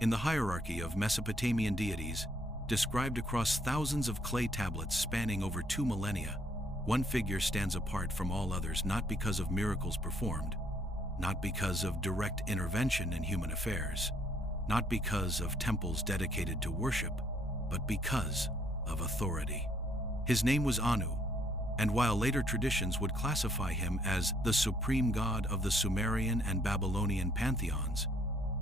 In the hierarchy of Mesopotamian deities, described across thousands of clay tablets spanning over 2 millennia, one figure stands apart from all others not because of miracles performed, not because of direct intervention in human affairs, not because of temples dedicated to worship, but because of authority. His name was Anu, and while later traditions would classify him as the supreme god of the Sumerian and Babylonian pantheons,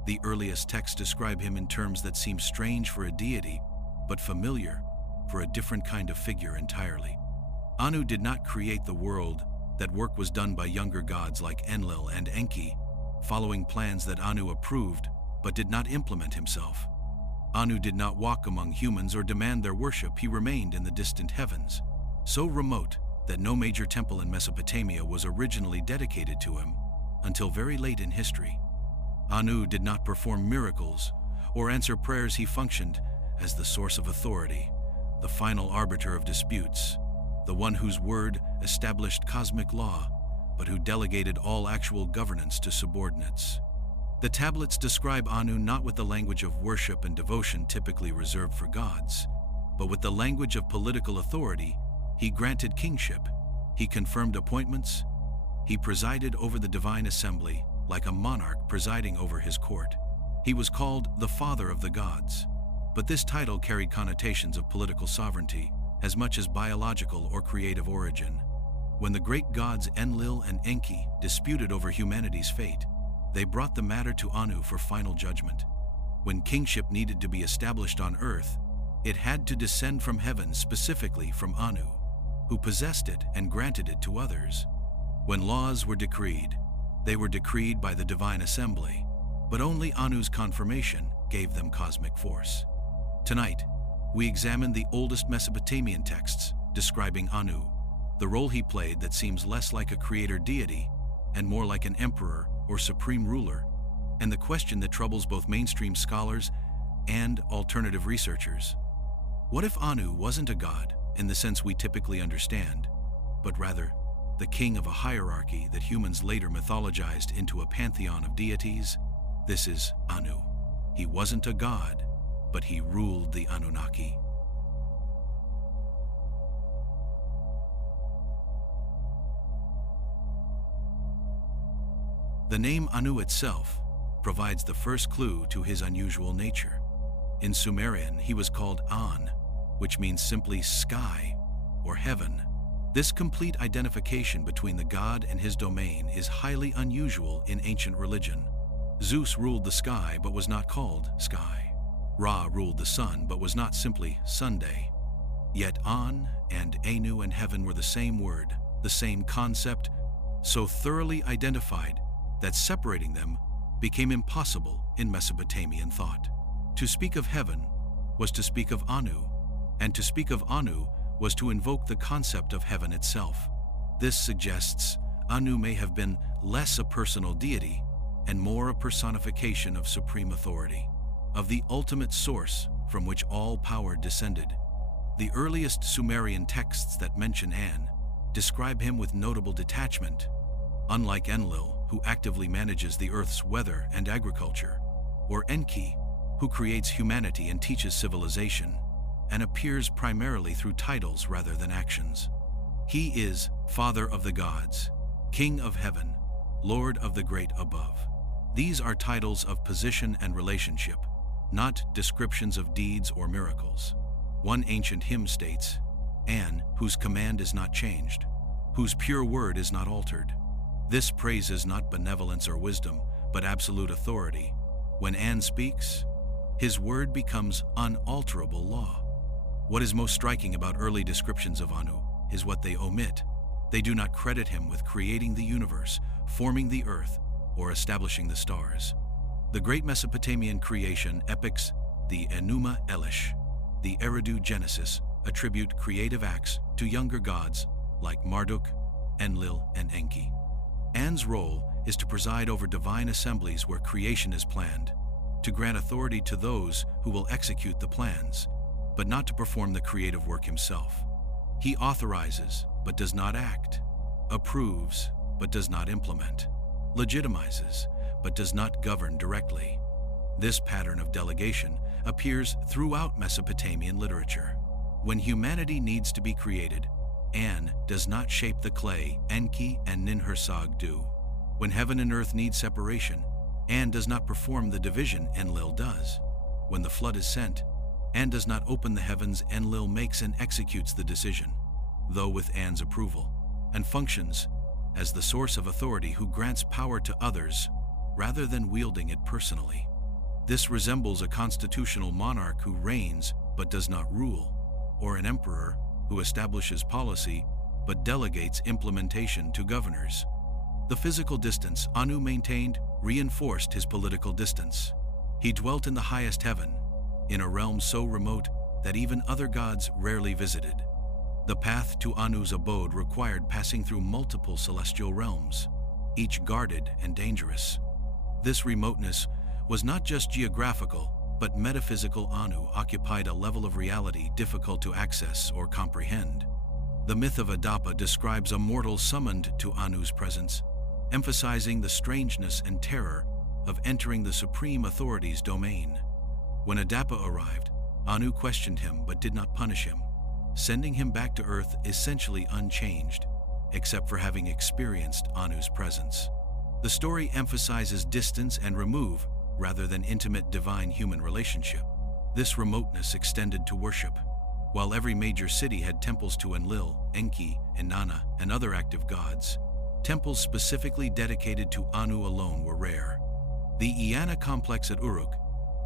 the earliest texts describe him in terms that seem strange for a deity, but familiar for a different kind of figure entirely. Anu did not create the world. That work was done by younger gods like Enlil and Enki, following plans that Anu approved but did not implement himself. Anu did not walk among humans or demand their worship. He remained in the distant heavens, so remote that no major temple in Mesopotamia was originally dedicated to him until very late in history. Anu did not perform miracles or answer prayers. He functioned as the source of authority, the final arbiter of disputes, the one whose word established cosmic law, but who delegated all actual governance to subordinates. The tablets describe Anu not with the language of worship and devotion typically reserved for gods, but with the language of political authority. He granted kingship, he confirmed appointments, he presided over the divine assembly like a monarch presiding over his court. He was called the father of the gods, but this title carried connotations of political sovereignty as much as biological or creative origin. When the great gods Enlil and Enki disputed over humanity's fate, they brought the matter to Anu for final judgment. When kingship needed to be established on earth, it had to descend from heaven, specifically from Anu, who possessed it and granted it to others. When laws were decreed, they were decreed by the divine assembly, but only Anu's confirmation gave them cosmic force. Tonight, we examine the oldest Mesopotamian texts describing Anu, the role he played that seems less like a creator deity and more like an emperor or supreme ruler, and the question that troubles both mainstream scholars and alternative researchers. What if Anu wasn't a god in the sense we typically understand, but rather the king of a hierarchy that humans later mythologized into a pantheon of deities? This is Anu. He wasn't a god, but he ruled the Annunaki. The name Anu itself provides the first clue to his unusual nature. In Sumerian, he was called An, which means simply sky or heaven. This complete identification between the god and his domain is highly unusual in ancient religion. Zeus ruled the sky but was not called sky. Ra ruled the sun but was not simply Sunday. Yet An and Anu and heaven were the same word, the same concept, so thoroughly identified that separating them became impossible in Mesopotamian thought. To speak of heaven was to speak of Anu, and to speak of Anu was to invoke the concept of heaven itself. This suggests Anu may have been less a personal deity and more a personification of supreme authority, of the ultimate source from which all power descended. The earliest Sumerian texts that mention An describe him with notable detachment, unlike Enlil, who actively manages the earth's weather and agriculture, or Enki, who creates humanity and teaches civilization, and appears primarily through titles rather than actions. He is Father of the Gods, King of Heaven, Lord of the Great Above. These are titles of position and relationship, not descriptions of deeds or miracles. One ancient hymn states, An, whose command is not changed, whose pure word is not altered. This praises not benevolence or wisdom, but absolute authority. When An speaks, his word becomes unalterable law. What is most striking about early descriptions of Anu is what they omit. They do not credit him with creating the universe, forming the earth, or establishing the stars. The great Mesopotamian creation epics, the Enuma Elish, the Eridu Genesis, attribute creative acts to younger gods like Marduk, Enlil, and Enki. An's role is to preside over divine assemblies where creation is planned, to grant authority to those who will execute the plans, but not to perform the creative work himself. He authorizes, but does not act, approves, but does not implement, legitimizes, but does not govern directly. This pattern of delegation appears throughout Mesopotamian literature. When humanity needs to be created, An does not shape the clay, Enki and Ninhursag do. When heaven and earth need separation, An does not perform the division, Enlil does. When the flood is sent, An does not open the heavens, Enlil makes and executes the decision, though with An's approval, and functions as the source of authority who grants power to others rather than wielding it personally. This resembles a constitutional monarch who reigns but does not rule, or an emperor who establishes policy but delegates implementation to governors. The physical distance Anu maintained reinforced his political distance. He dwelt in the highest heaven, in a realm so remote that even other gods rarely visited. The path to Anu's abode required passing through multiple celestial realms, each guarded and dangerous. This remoteness was not just geographical, but metaphysical. Anu occupied a level of reality difficult to access or comprehend. The myth of Adapa describes a mortal summoned to Anu's presence, emphasizing the strangeness and terror of entering the supreme authority's domain. When Adapa arrived, Anu questioned him but did not punish him, sending him back to Earth essentially unchanged, except for having experienced Anu's presence. The story emphasizes distance and remove rather than intimate divine-human relationship. This remoteness extended to worship. While every major city had temples to Enlil, Enki, Inanna, and other active gods, temples specifically dedicated to Anu alone were rare. The Inanna complex at Uruk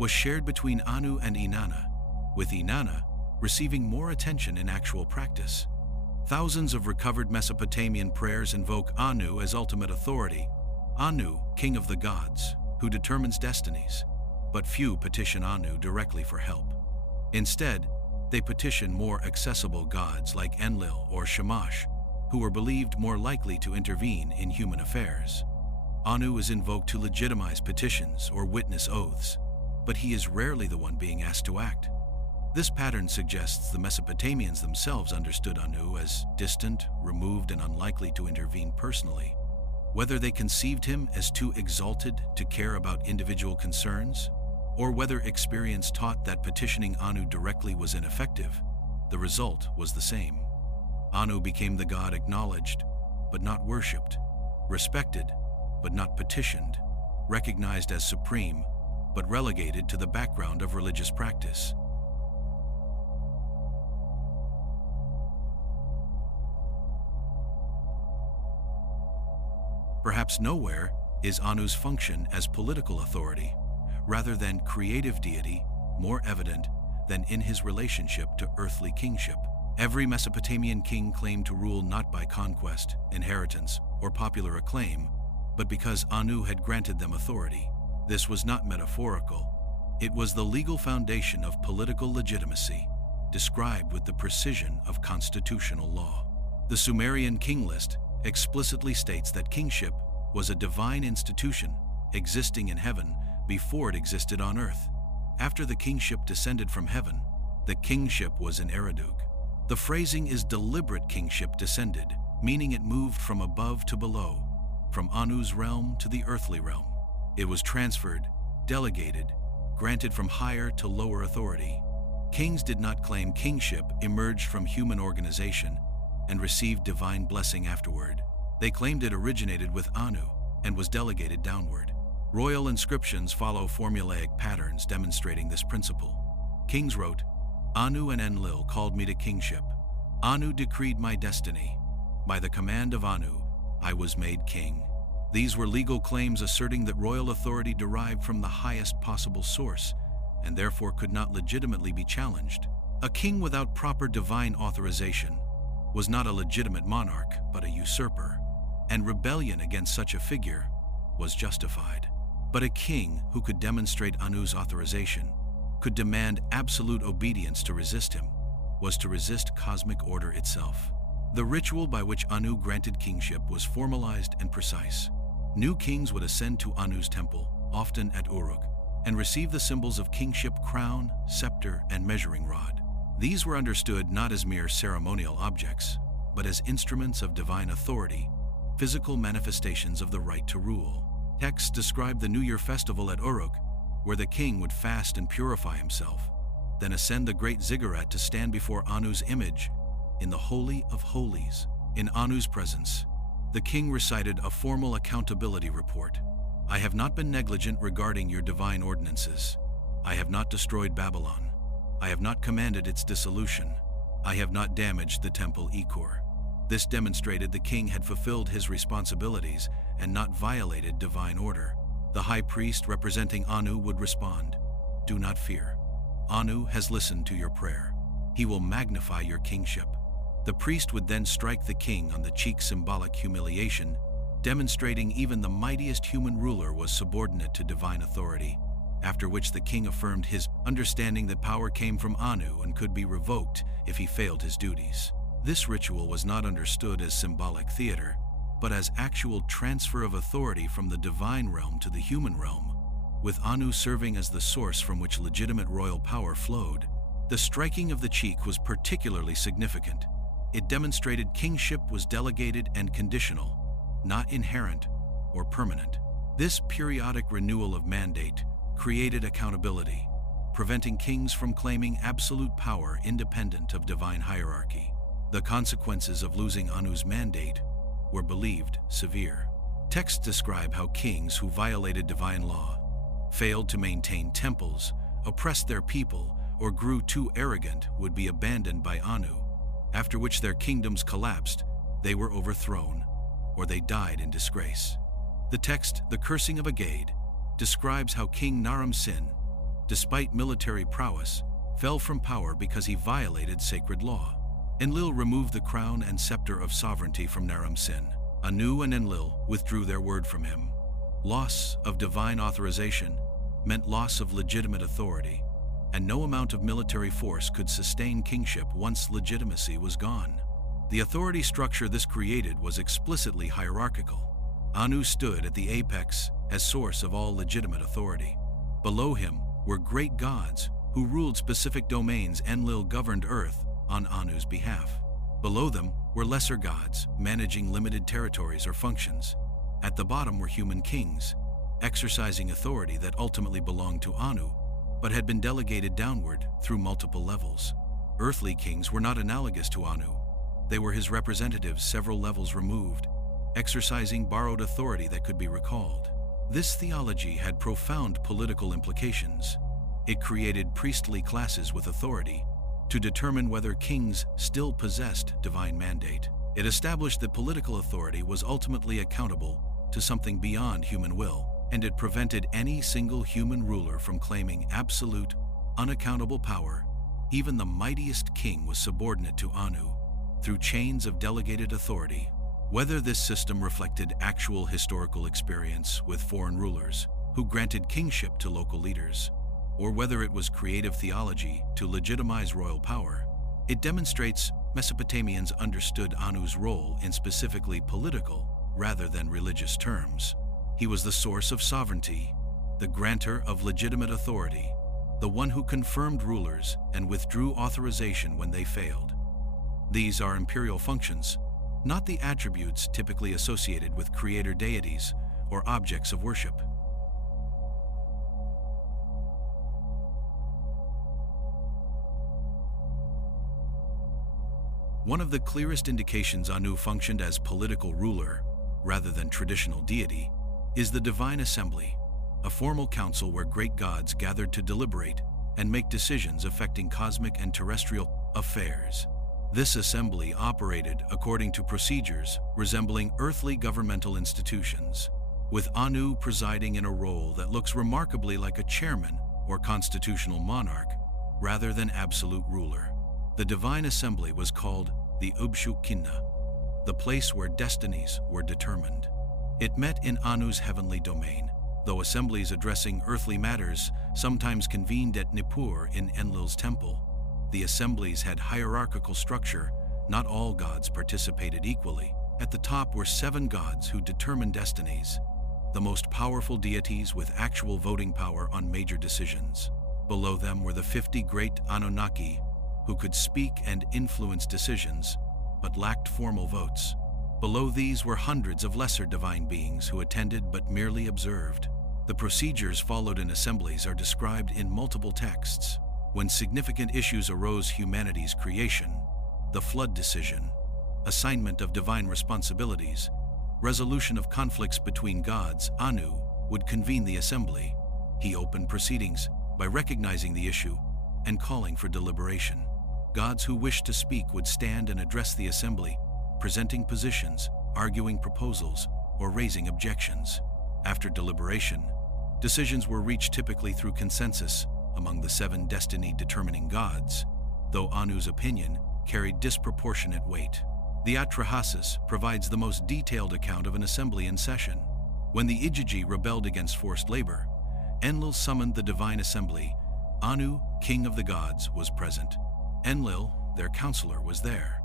was shared between Anu and Inanna, with Inanna receiving more attention in actual practice. Thousands of recovered Mesopotamian prayers invoke Anu as ultimate authority, Anu, king of the gods, who determines destinies, but few petition Anu directly for help. Instead, they petition more accessible gods like Enlil or Shamash, who were believed more likely to intervene in human affairs. Anu is invoked to legitimize petitions or witness oaths, but he is rarely the one being asked to act. This pattern suggests the Mesopotamians themselves understood Anu as distant, removed, and unlikely to intervene personally. Whether they conceived him as too exalted to care about individual concerns, or whether experience taught that petitioning Anu directly was ineffective, the result was the same. Anu became the god acknowledged, but not worshipped, respected, but not petitioned, recognized as supreme, but relegated to the background of religious practice. Perhaps nowhere is Anu's function as political authority, rather than creative deity, more evident than in his relationship to earthly kingship. Every Mesopotamian king claimed to rule not by conquest, inheritance, or popular acclaim, but because Anu had granted them authority. This was not metaphorical. It was the legal foundation of political legitimacy, described with the precision of constitutional law. The Sumerian king list explicitly states that kingship was a divine institution existing in heaven before it existed on earth. After the kingship descended from heaven, the kingship was in Eredug. The phrasing is deliberate. Kingship descended, meaning it moved from above to below, from Anu's realm to the earthly realm. It was transferred, delegated, granted from higher to lower authority. Kings did not claim kingship emerged from human organization and received divine blessing afterward. They claimed it originated with Anu and was delegated downward. Royal inscriptions follow formulaic patterns demonstrating this principle. Kings wrote, "Anu and Enlil called me to kingship. Anu decreed my destiny. By the command of Anu, I was made king." These were legal claims asserting that royal authority derived from the highest possible source and therefore could not legitimately be challenged. A king without proper divine authorization was not a legitimate monarch, but a usurper, and rebellion against such a figure was justified. But a king who could demonstrate Anu's authorization, could demand absolute obedience to resist him, was to resist cosmic order itself. The ritual by which Anu granted kingship was formalized and precise. New kings would ascend to Anu's temple, often at Uruk, and receive the symbols of kingship: crown, scepter, and measuring rod. These were understood not as mere ceremonial objects, but as instruments of divine authority, physical manifestations of the right to rule. Texts describe the New Year festival at Uruk where the king would fast and purify himself, then ascend the great ziggurat to stand before Anu's image in the Holy of Holies. In Anu's presence, the king recited a formal accountability report. I have not been negligent regarding your divine ordinances. I have not destroyed Babylon. I have not commanded its dissolution. I have not damaged the temple Ekor. This demonstrated the king had fulfilled his responsibilities and not violated divine order. The high priest representing Anu would respond, "Do not fear. Anu has listened to your prayer. He will magnify your kingship." The priest would then strike the king on the cheek, symbolic humiliation, demonstrating even the mightiest human ruler was subordinate to divine authority, after which the king affirmed his understanding that power came from Anu and could be revoked if he failed his duties. This ritual was not understood as symbolic theater, but as actual transfer of authority from the divine realm to the human realm, with Anu serving as the source from which legitimate royal power flowed. The striking of the cheek was particularly significant. It demonstrated kingship was delegated and conditional, not inherent or permanent. This periodic renewal of mandate created accountability, preventing kings from claiming absolute power independent of divine hierarchy. The consequences of losing Anu's mandate were believed severe. Texts describe how kings who violated divine law, failed to maintain temples, oppressed their people, or grew too arrogant would be abandoned by Anu, after which their kingdoms collapsed, they were overthrown, or they died in disgrace. The text, The Cursing of Agade, describes how King Naram-Sin, despite military prowess, fell from power because he violated sacred law. Enlil removed the crown and scepter of sovereignty from Naram-Sin. Anu and Enlil withdrew their word from him. Loss of divine authorization meant loss of legitimate authority, and no amount of military force could sustain kingship once legitimacy was gone. The authority structure this created was explicitly hierarchical. Anu stood at the apex as source of all legitimate authority. Below him were great gods who ruled specific domains. Enlil governed earth on Anu's behalf. Below them were lesser gods managing limited territories or functions. At the bottom were human kings, exercising authority that ultimately belonged to Anu, but had been delegated downward through multiple levels. Earthly kings were not analogous to Anu. They were his representatives several levels removed, exercising borrowed authority that could be recalled. This theology had profound political implications. It created priestly classes with authority to determine whether kings still possessed divine mandate. It established that political authority was ultimately accountable to something beyond human will, and it prevented any single human ruler from claiming absolute, unaccountable power. Even the mightiest king was subordinate to Anu through chains of delegated authority. Whether this system reflected actual historical experience with foreign rulers who granted kingship to local leaders, or whether it was creative theology to legitimize royal power, it demonstrates Mesopotamians understood Anu's role in specifically political rather than religious terms. He was the source of sovereignty, the grantor of legitimate authority, the one who confirmed rulers and withdrew authorization when they failed. These are imperial functions, not the attributes typically associated with creator deities or objects of worship. One of the clearest indications Anu functioned as political ruler, rather than traditional deity, is the Divine Assembly, a formal council where great gods gathered to deliberate and make decisions affecting cosmic and terrestrial affairs. This assembly operated according to procedures resembling earthly governmental institutions, with Anu presiding in a role that looks remarkably like a chairman or constitutional monarch, rather than absolute ruler. The Divine Assembly was called the Ubshukina, the place where destinies were determined. It met in Anu's heavenly domain, though assemblies addressing earthly matters sometimes convened at Nippur in Enlil's temple. The assemblies had hierarchical structure. Not all gods participated equally. At the top were 7 gods who determined destinies, the most powerful deities with actual voting power on major decisions. Below them were the 50 great Annunaki, who could speak and influence decisions, but lacked formal votes. Below these were hundreds of lesser divine beings who attended but merely observed. The procedures followed in assemblies are described in multiple texts. When significant issues arose: humanity's creation, the flood decision, assignment of divine responsibilities, resolution of conflicts between gods, Anu would convene the assembly. He opened proceedings by recognizing the issue and calling for deliberation. Gods who wished to speak would stand and address the assembly, presenting positions, arguing proposals, or raising objections. After deliberation, decisions were reached typically through consensus among the 7 destiny-determining gods, though Anu's opinion carried disproportionate weight. The Atrahasis provides the most detailed account of an assembly in session. When the Igigi rebelled against forced labor, Enlil summoned the divine assembly. Anu, king of the gods, was present. Enlil, their counselor, was there.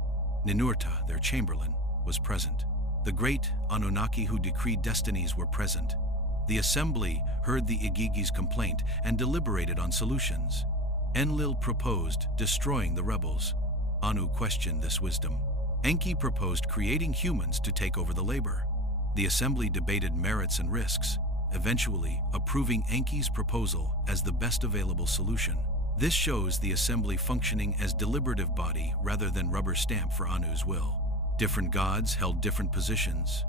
Ninurta, their chamberlain, was present. The great Annunaki who decreed destinies were present. The assembly heard the Igigi's complaint and deliberated on solutions. Enlil proposed destroying the rebels. Anu questioned this wisdom. Enki proposed creating humans to take over the labor. The assembly debated merits and risks, eventually approving Enki's proposal as the best available solution. This shows the assembly functioning as deliberative body rather than rubber stamp for Anu's will. Different gods held different positions.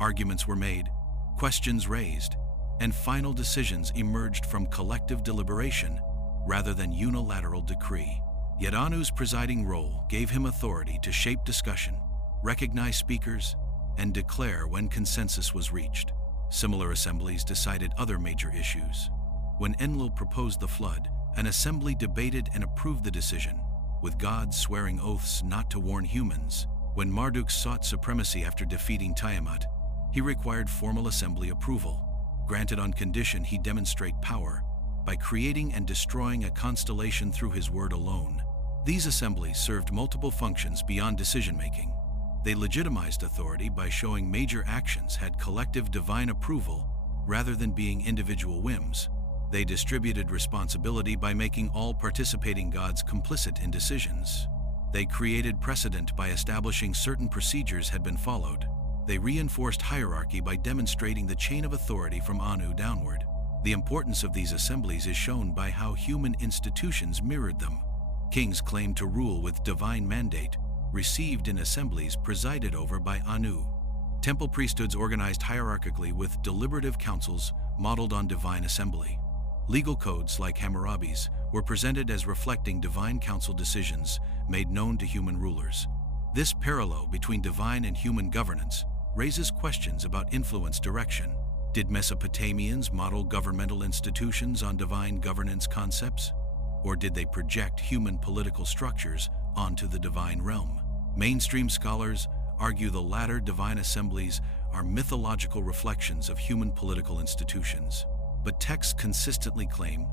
Arguments were made, questions raised, and final decisions emerged from collective deliberation rather than unilateral decree. Yet Anu's presiding role gave him authority to shape discussion, recognize speakers, and declare when consensus was reached. Similar assemblies decided other major issues. When Enlil proposed the flood, an assembly debated and approved the decision, with gods swearing oaths not to warn humans. When Marduk sought supremacy after defeating Tiamat, he required formal assembly approval, granted on condition he demonstrate power by creating and destroying a constellation through his word alone. These assemblies served multiple functions beyond decision-making. They legitimized authority by showing major actions had collective divine approval rather than being individual whims. They distributed responsibility by making all participating gods complicit in decisions. They created precedent by establishing certain procedures had been followed. They reinforced hierarchy by demonstrating the chain of authority from Anu downward. The importance of these assemblies is shown by how human institutions mirrored them. Kings claimed to rule with divine mandate, received in assemblies presided over by Anu. Temple priesthoods organized hierarchically with deliberative councils modeled on divine assembly. Legal codes like Hammurabi's were presented as reflecting divine council decisions made known to human rulers. This parallel between divine and human governance raises questions about influence direction. Did Mesopotamians model governmental institutions on divine governance concepts? Or did they project human political structures onto the divine realm? Mainstream scholars argue the latter. Divine assemblies are mythological reflections of human political institutions. But texts consistently claim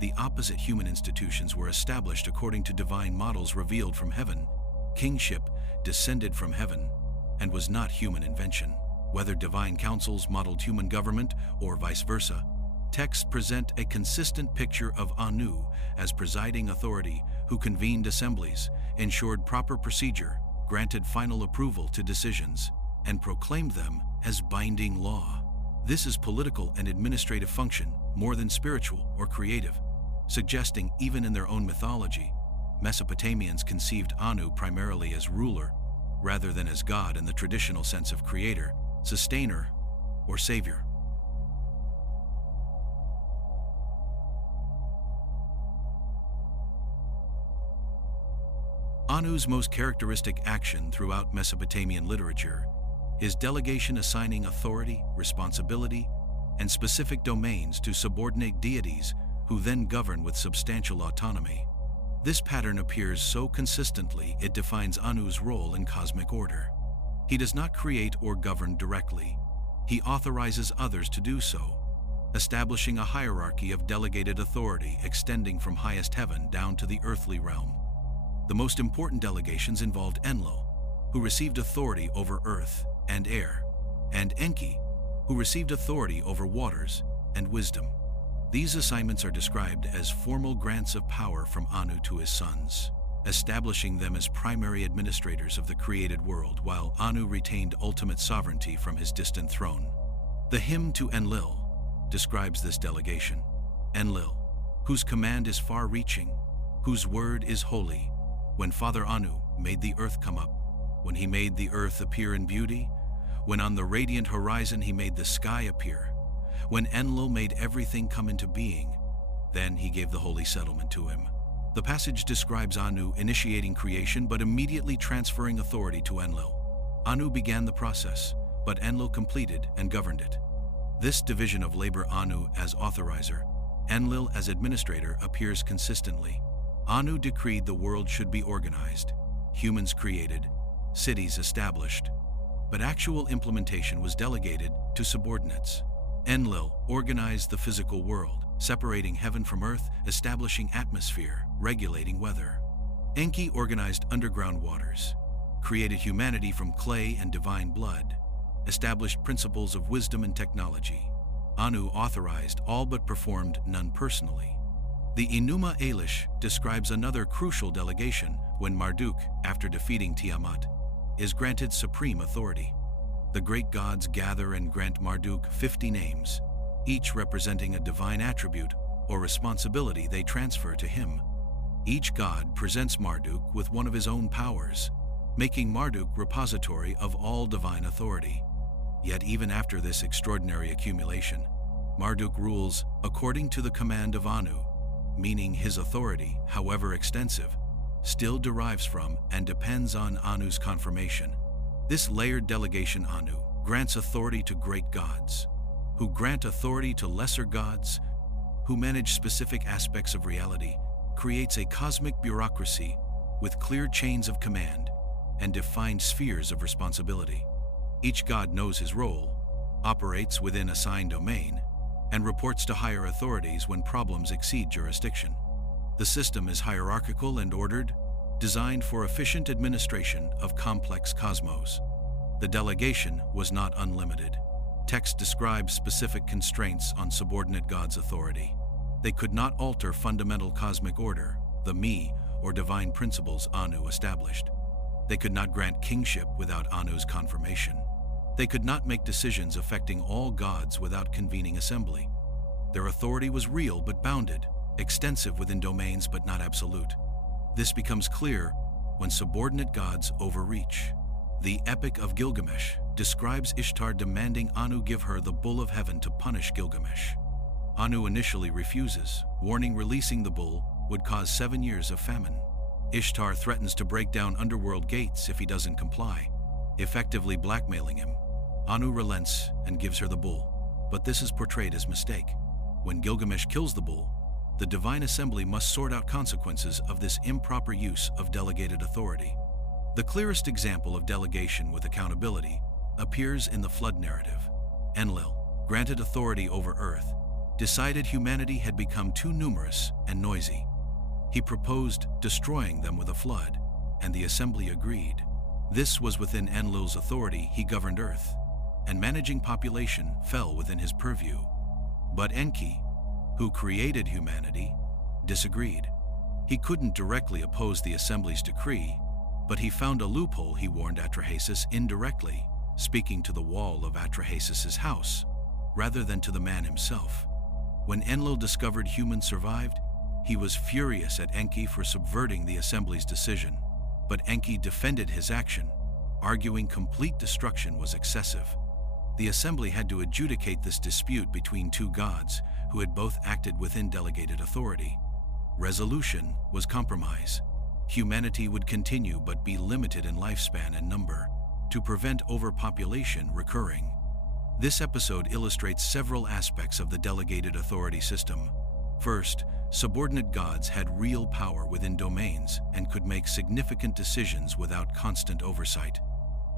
the opposite. Human institutions were established according to divine models revealed from heaven. Kingship descended from heaven and was not human invention. Whether divine councils modeled human government or vice versa, texts present a consistent picture of Anu as presiding authority who convened assemblies, ensured proper procedure, granted final approval to decisions, and proclaimed them as binding law. This is political and administrative function more than spiritual or creative, suggesting even in their own mythology, Mesopotamians conceived Anu primarily as ruler rather than as god in the traditional sense of creator, sustainer, or savior. Anu's most characteristic action throughout Mesopotamian literature is delegation, assigning authority, responsibility, and specific domains to subordinate deities who then govern with substantial autonomy. This pattern appears so consistently it defines Anu's role in cosmic order. He does not create or govern directly. He authorizes others to do so, establishing a hierarchy of delegated authority extending from highest heaven down to the earthly realm. The most important delegations involved Enlil, who received authority over earth and air, and Enki, who received authority over waters and wisdom. These assignments are described as formal grants of power from Anu to his sons, establishing them as primary administrators of the created world, while Anu retained ultimate sovereignty from his distant throne. The hymn to Enlil, describes this delegation. Enlil, whose command is far-reaching, whose word is holy. When Father Anu made the earth come up, when he made the earth appear in beauty, when on the radiant horizon he made the sky appear, when Enlil made everything come into being, then he gave the holy settlement to him. The passage describes Anu initiating creation but immediately transferring authority to Enlil. Anu began the process, but Enlil completed and governed it. This division of labor, Anu as authorizer, Enlil as administrator, appears consistently. Anu decreed the world should be organized, humans created, cities established, but actual implementation was delegated to subordinates. Enlil organized the physical world, separating heaven from earth, establishing atmosphere, regulating weather. Enki organized underground waters, created humanity from clay and divine blood, established principles of wisdom and technology. Anu authorized all but performed none personally. The Enuma Elish describes another crucial delegation when Marduk, after defeating Tiamat, is granted supreme authority. The great gods gather and grant Marduk 50 names, each representing a divine attribute or responsibility they transfer to him. Each god presents Marduk with one of his own powers, making Marduk repository of all divine authority. Yet even after this extraordinary accumulation, Marduk rules according to the command of Anu, meaning his authority, however extensive, still derives from and depends on Anu's confirmation. This layered delegation Anu grants authority to great gods, who grant authority to lesser gods, who manage specific aspects of reality, creates a cosmic bureaucracy with clear chains of command and defined spheres of responsibility. Each god knows his role, operates within a assigned domain, and reports to higher authorities when problems exceed jurisdiction. The system is hierarchical and ordered, designed for efficient administration of complex cosmos. The delegation was not unlimited. Text describes specific constraints on subordinate gods' authority. They could not alter fundamental cosmic order, the me, or divine principles Anu established. They could not grant kingship without Anu's confirmation. They could not make decisions affecting all gods without convening assembly. Their authority was real but bounded, extensive within domains but not absolute. This becomes clear when subordinate gods overreach. The Epic of Gilgamesh describes Ishtar demanding Anu give her the bull of heaven to punish Gilgamesh. Anu initially refuses, warning releasing the bull would cause 7 years of famine. Ishtar threatens to break down underworld gates if he doesn't comply, effectively blackmailing him. Anu relents and gives her the bull, but this is portrayed as mistake. When Gilgamesh kills the bull, the divine assembly must sort out consequences of this improper use of delegated authority. The clearest example of delegation with accountability appears in the flood narrative. Enlil, granted authority over earth, decided humanity had become too numerous and noisy. He proposed destroying them with a flood, and the assembly agreed. This was within Enlil's authority. He governed earth, and managing population fell within his purview. But Enki, who created humanity, disagreed. He couldn't directly oppose the assembly's decree, but he found a loophole. He warned Atrahasis indirectly, speaking to the wall of Atrahasis's house, rather than to the man himself. When Enlil discovered humans survived, he was furious at Enki for subverting the assembly's decision, but Enki defended his action, arguing complete destruction was excessive. The assembly had to adjudicate this dispute between two gods who had both acted within delegated authority. Resolution was compromise. Humanity would continue but be limited in lifespan and number to prevent overpopulation recurring. This episode illustrates several aspects of the delegated authority system. First, subordinate gods had real power within domains and could make significant decisions without constant oversight.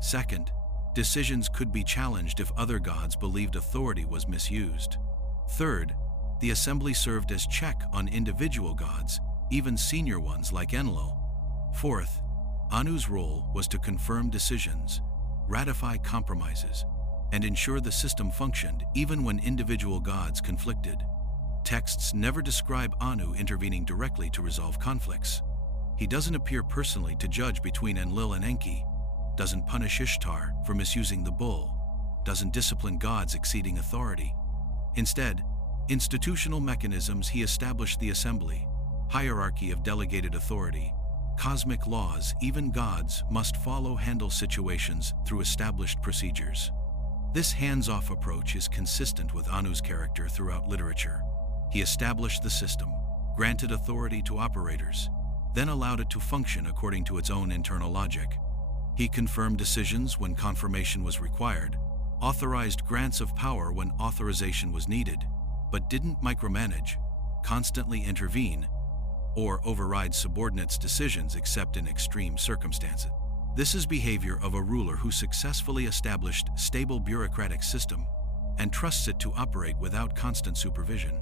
Second, decisions could be challenged if other gods believed authority was misused. Third, the assembly served as check on individual gods, even senior ones like Enlil. Fourth, Anu's role was to confirm decisions, ratify compromises, and ensure the system functioned even when individual gods conflicted. Texts never describe Anu intervening directly to resolve conflicts. He doesn't appear personally to judge between Enlil and Enki, doesn't punish Ishtar for misusing the bull, doesn't discipline gods exceeding authority. Instead, institutional mechanisms he established: the assembly, hierarchy of delegated authority, cosmic laws. Even gods must handle situations through established procedures. This hands-off approach is consistent with Anu's character throughout literature. He established the system, granted authority to operators, then allowed it to function according to its own internal logic. He confirmed decisions when confirmation was required, authorized grants of power when authorization was needed, but didn't micromanage, constantly intervene, or override subordinates' decisions except in extreme circumstances. This is behavior of a ruler who successfully established a stable bureaucratic system and trusts it to operate without constant supervision.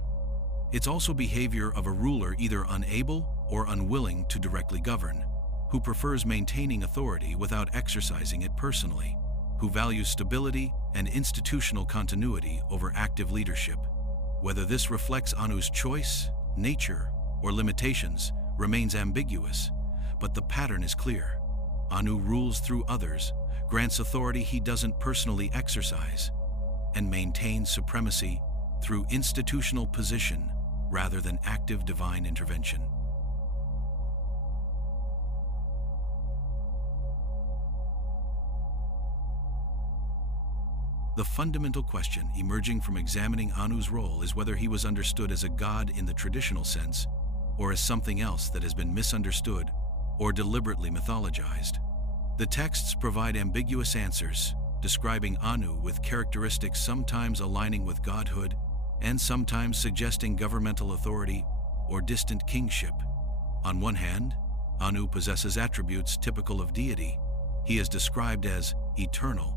It's also behavior of a ruler either unable or unwilling to directly govern, who prefers maintaining authority without exercising it personally, who values stability and institutional continuity over active leadership. Whether this reflects Anu's choice, nature, or limitations remains ambiguous, but the pattern is clear. Anu rules through others, grants authority he doesn't personally exercise, and maintains supremacy through institutional position rather than active divine intervention. The fundamental question emerging from examining Anu's role is whether he was understood as a god in the traditional sense, or as something else that has been misunderstood or deliberately mythologized. The texts provide ambiguous answers, describing Anu with characteristics sometimes aligning with godhood and sometimes suggesting governmental authority or distant kingship. On one hand, Anu possesses attributes typical of deity. He is described as eternal,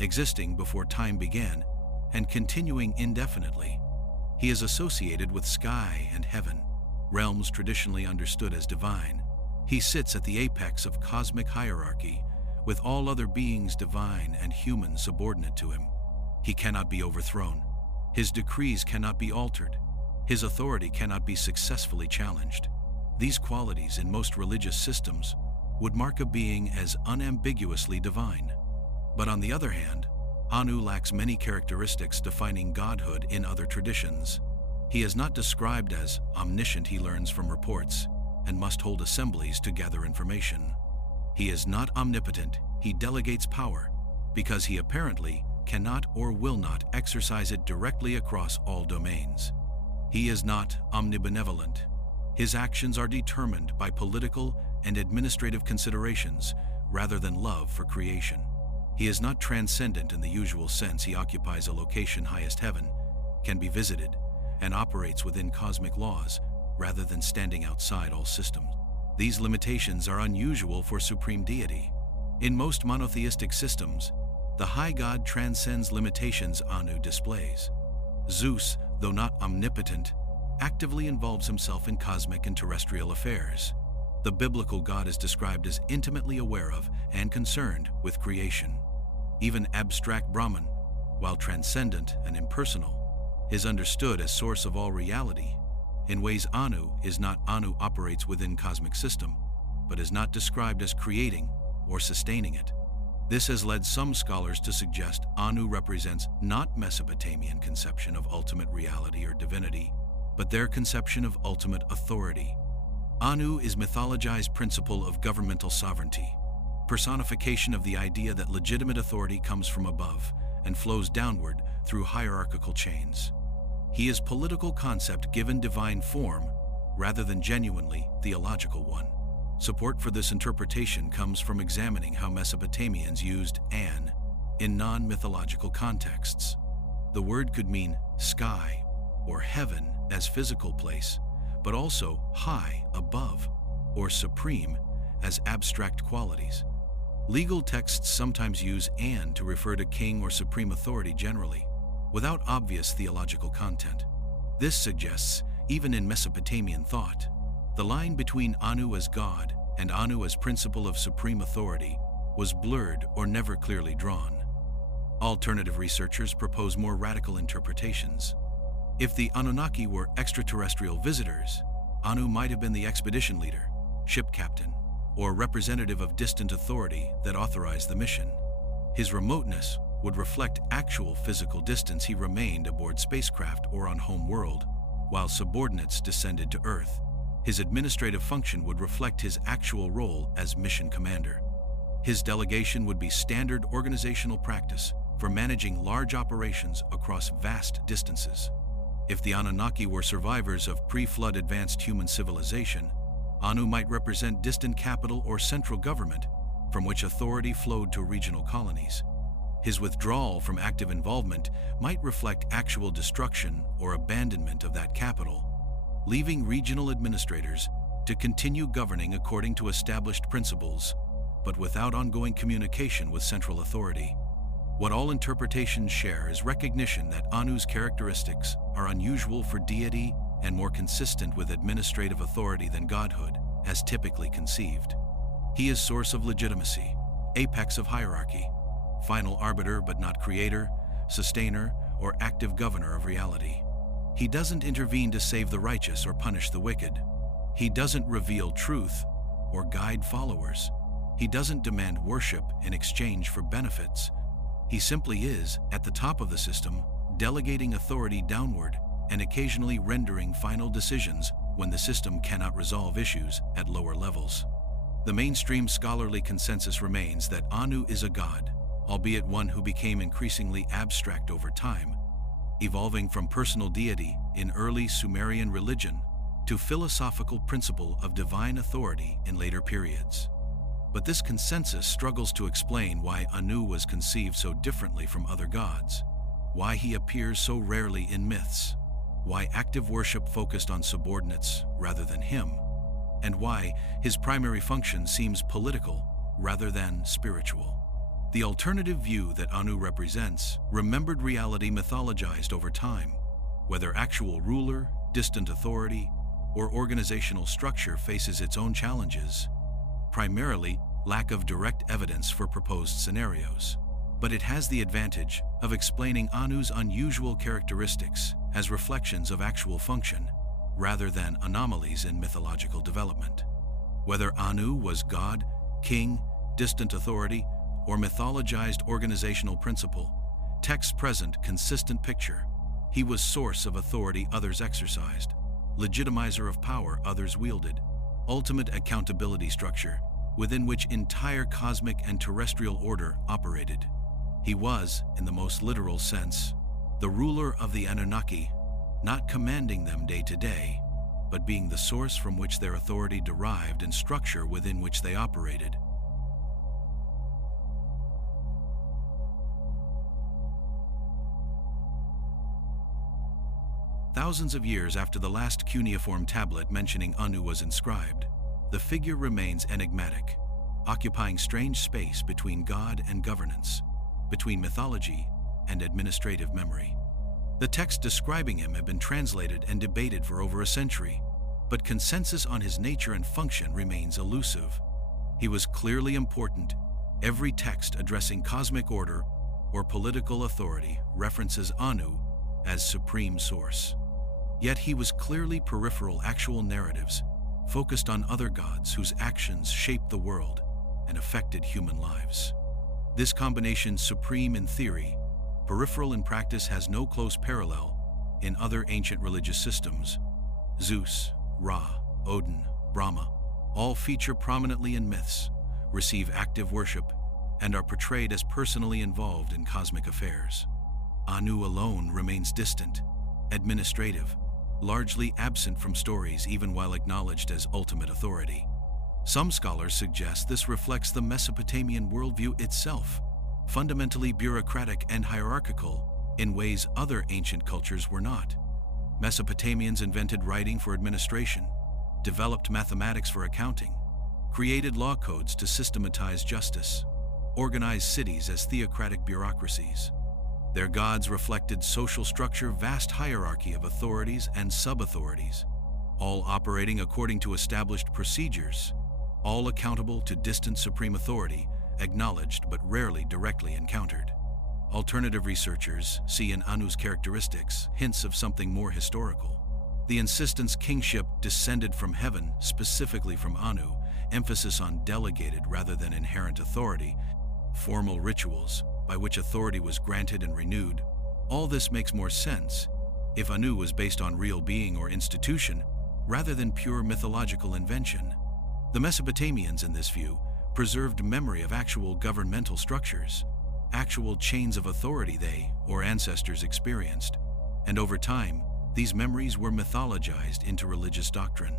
existing before time began and continuing indefinitely. He is associated with sky and heaven, realms traditionally understood as divine. He sits at the apex of cosmic hierarchy, with all other beings divine and human subordinate to him. He cannot be overthrown. His decrees cannot be altered. His authority cannot be successfully challenged. These qualities in most religious systems would mark a being as unambiguously divine. But on the other hand, Anu lacks many characteristics defining godhood in other traditions. He is not described as omniscient. He learns from reports and must hold assemblies to gather information. He is not omnipotent. He delegates power because he apparently cannot or will not exercise it directly across all domains. He is not omnibenevolent. His actions are determined by political and administrative considerations rather than love for creation. He is not transcendent in the usual sense. He occupies a location highest heaven, can be visited, and operates within cosmic laws rather than standing outside all systems. These limitations are unusual for supreme deity. In most monotheistic systems, the high god transcends limitations Anu displays. Zeus, though not omnipotent, actively involves himself in cosmic and terrestrial affairs. The biblical God is described as intimately aware of and concerned with creation. Even abstract Brahman, while transcendent and impersonal, is understood as source of all reality. In ways Anu is not. Anu operates within cosmic system, but is not described as creating or sustaining it. This has led some scholars to suggest Anu represents not Mesopotamian conception of ultimate reality or divinity, but their conception of ultimate authority. Anu is mythologized principle of governmental sovereignty, personification of the idea that legitimate authority comes from above and flows downward through hierarchical chains. He is political concept given divine form rather than genuinely theological one. Support for this interpretation comes from examining how Mesopotamians used An in non-mythological contexts. The word could mean sky or heaven as physical place, but also high, above, or supreme as abstract qualities. Legal texts sometimes use An to refer to king or supreme authority generally, without obvious theological content. This suggests, even in Mesopotamian thought, the line between Anu as God and Anu as principle of supreme authority was blurred or never clearly drawn. Alternative researchers propose more radical interpretations. If the Annunaki were extraterrestrial visitors, Anu might have been the expedition leader, ship captain, or representative of distant authority that authorized the mission. His remoteness would reflect actual physical distance he remained aboard spacecraft or on home world, while subordinates descended to Earth. His administrative function would reflect his actual role as mission commander. His delegation would be standard organizational practice for managing large operations across vast distances. If the Anunnaki were survivors of pre-flood advanced human civilization, Anu might represent distant capital or central government from which authority flowed to regional colonies. His withdrawal from active involvement might reflect actual destruction or abandonment of that capital, leaving regional administrators to continue governing according to established principles, but without ongoing communication with central authority. What all interpretations share is recognition that Anu's characteristics are unusual for deity and more consistent with administrative authority than godhood, as typically conceived. He is source of legitimacy, apex of hierarchy, final arbiter but not creator, sustainer, or active governor of reality. He doesn't intervene to save the righteous or punish the wicked. He doesn't reveal truth or guide followers. He doesn't demand worship in exchange for benefits. He simply is, at the top of the system, delegating authority downward and occasionally rendering final decisions when the system cannot resolve issues at lower levels. The mainstream scholarly consensus remains that Anu is a god, albeit one who became increasingly abstract over time, evolving from personal deity in early Sumerian religion to philosophical principle of divine authority in later periods. But this consensus struggles to explain why Anu was conceived so differently from other gods, why he appears so rarely in myths, why active worship focused on subordinates rather than him, and why his primary function seems political rather than spiritual. The alternative view that Anu represents remembered reality mythologized over time, whether actual ruler, distant authority, or organizational structure faces its own challenges, primarily lack of direct evidence for proposed scenarios. But it has the advantage of explaining Anu's unusual characteristics as reflections of actual function, rather than anomalies in mythological development. Whether Anu was god, king, distant authority, or mythologized organizational principle, texts present consistent picture. He was source of authority others exercised, legitimizer of power others wielded, ultimate accountability structure within which entire cosmic and terrestrial order operated. He was, in the most literal sense, the ruler of the Anunnaki, not commanding them day to day, but being the source from which their authority derived and structure within which they operated. Thousands of years after the last cuneiform tablet mentioning Anu was inscribed, the figure remains enigmatic, occupying strange space between God and governance, between mythology and administrative memory. The texts describing him have been translated and debated for over a century, but consensus on his nature and function remains elusive. He was clearly important. Every text addressing cosmic order or political authority references Anu as supreme source. Yet he was clearly peripheral actual narratives, focused on other gods whose actions shaped the world and affected human lives. This combination, supreme in theory, peripheral in practice, has no close parallel in other ancient religious systems. Zeus, Ra, Odin, Brahma, all feature prominently in myths, receive active worship, and are portrayed as personally involved in cosmic affairs. Anu alone remains distant, administrative, largely absent from stories even while acknowledged as ultimate authority. Some scholars suggest this reflects the Mesopotamian worldview itself, fundamentally bureaucratic and hierarchical in ways other ancient cultures were not. Mesopotamians invented writing for administration, developed mathematics for accounting, created law codes to systematize justice, organized cities as theocratic bureaucracies. Their gods reflected social structure, vast hierarchy of authorities and sub-authorities, all operating according to established procedures, all accountable to distant supreme authority, acknowledged but rarely directly encountered. Alternative researchers see in Anu's characteristics hints of something more historical. The insistence kingship descended from heaven, specifically from Anu, emphasis on delegated rather than inherent authority, formal rituals, by which authority was granted and renewed. All this makes more sense if Anu was based on real being or institution rather than pure mythological invention. The Mesopotamians, in this view, preserved memory of actual governmental structures, actual chains of authority they, or ancestors, experienced, and over time, these memories were mythologized into religious doctrine.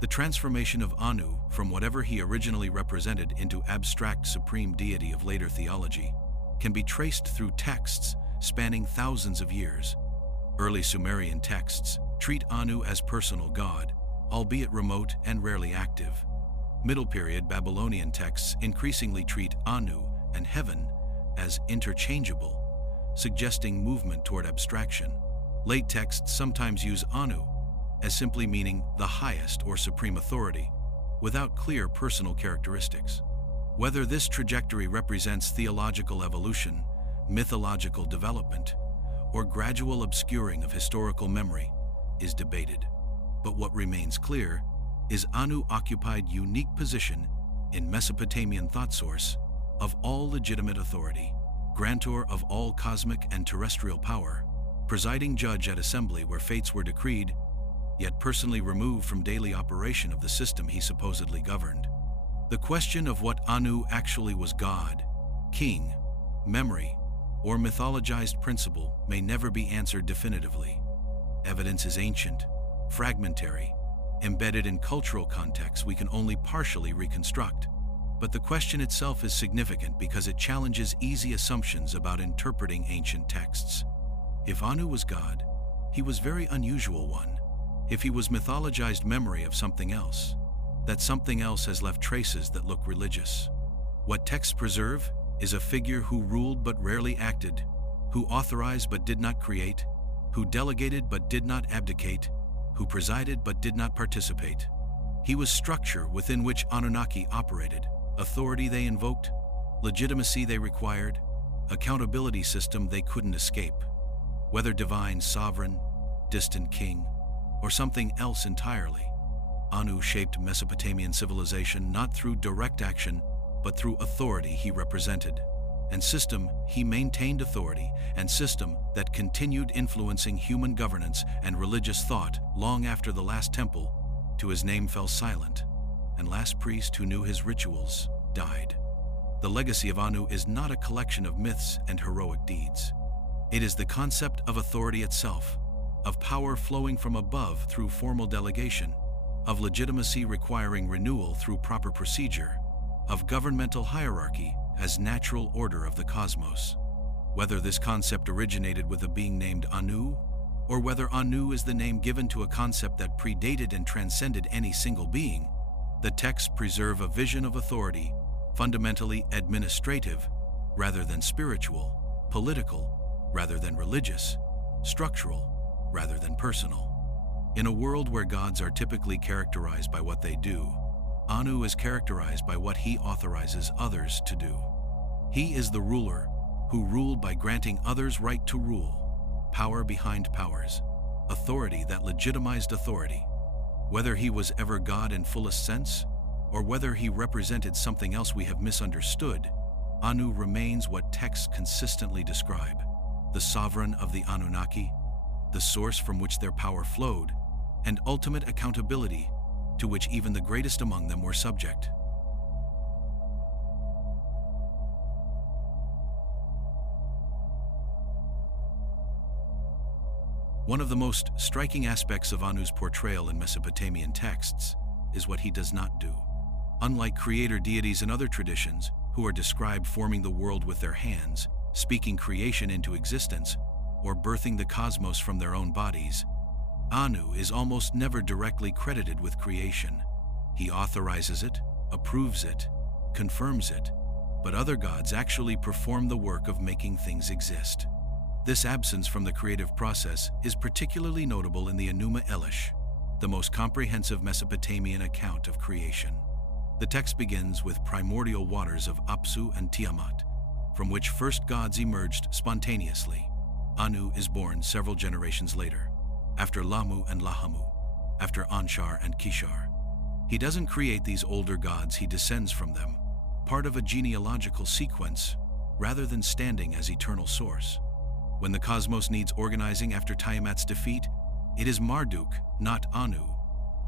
The transformation of Anu from whatever he originally represented into abstract supreme deity of later theology can be traced through texts spanning thousands of years. Early Sumerian texts treat Anu as personal god, albeit remote and rarely active. Middle period Babylonian texts increasingly treat Anu and heaven as interchangeable, suggesting movement toward abstraction. Late texts sometimes use Anu as simply meaning the highest or supreme authority, without clear personal characteristics. Whether this trajectory represents theological evolution, mythological development, or gradual obscuring of historical memory is debated. But what remains clear is Anu occupied unique position in Mesopotamian thought source of all legitimate authority, grantor of all cosmic and terrestrial power, presiding judge at assembly where fates were decreed, yet personally removed from daily operation of the system he supposedly governed. The question of what Anu actually was, god, king, memory, or mythologized principle, may never be answered definitively. Evidence is ancient, fragmentary, embedded in cultural contexts we can only partially reconstruct. But the question itself is significant because it challenges easy assumptions about interpreting ancient texts. If Anu was God, he was very unusual one. If he was mythologized memory of something else, that something else has left traces that look religious. What texts preserve is a figure who ruled but rarely acted, who authorized but did not create, who delegated but did not abdicate, who presided but did not participate. He was structure within which Annunaki operated, authority they invoked, legitimacy they required, accountability system they couldn't escape. Whether divine, sovereign, distant king, or something else entirely, Anu shaped Mesopotamian civilization not through direct action, but through authority he represented, and system he maintained authority, and system that continued influencing human governance and religious thought long after the last temple to his name fell silent, and last priest who knew his rituals died. The legacy of Anu is not a collection of myths and heroic deeds. It is the concept of authority itself, of power flowing from above through formal delegation, of legitimacy requiring renewal through proper procedure, of governmental hierarchy as natural order of the cosmos. Whether this concept originated with a being named Anu, or whether Anu is the name given to a concept that predated and transcended any single being, the texts preserve a vision of authority, fundamentally administrative rather than spiritual, political rather than religious, structural rather than personal. In a world where gods are typically characterized by what they do, Anu is characterized by what he authorizes others to do. He is the ruler who ruled by granting others right to rule, power behind powers, authority that legitimized authority. Whether he was ever God in fullest sense, or whether he represented something else we have misunderstood, Anu remains what texts consistently describe: the sovereign of the Anunnaki, the source from which their power flowed, and ultimate accountability to which even the greatest among them were subject. One of the most striking aspects of Anu's portrayal in Mesopotamian texts is what he does not do. Unlike creator deities in other traditions, who are described forming the world with their hands, speaking creation into existence, or birthing the cosmos from their own bodies, Anu is almost never directly credited with creation. He authorizes it, approves it, confirms it, but other gods actually perform the work of making things exist. This absence from the creative process is particularly notable in the Enuma Elish, the most comprehensive Mesopotamian account of creation. The text begins with primordial waters of Apsu and Tiamat, from which first gods emerged spontaneously. Anu is born several generations later, after Lamu and Lahamu, after Anshar and Kishar. He doesn't create these older gods, he descends from them, part of a genealogical sequence, rather than standing as eternal source. When the cosmos needs organizing after Tiamat's defeat, it is Marduk, not Anu,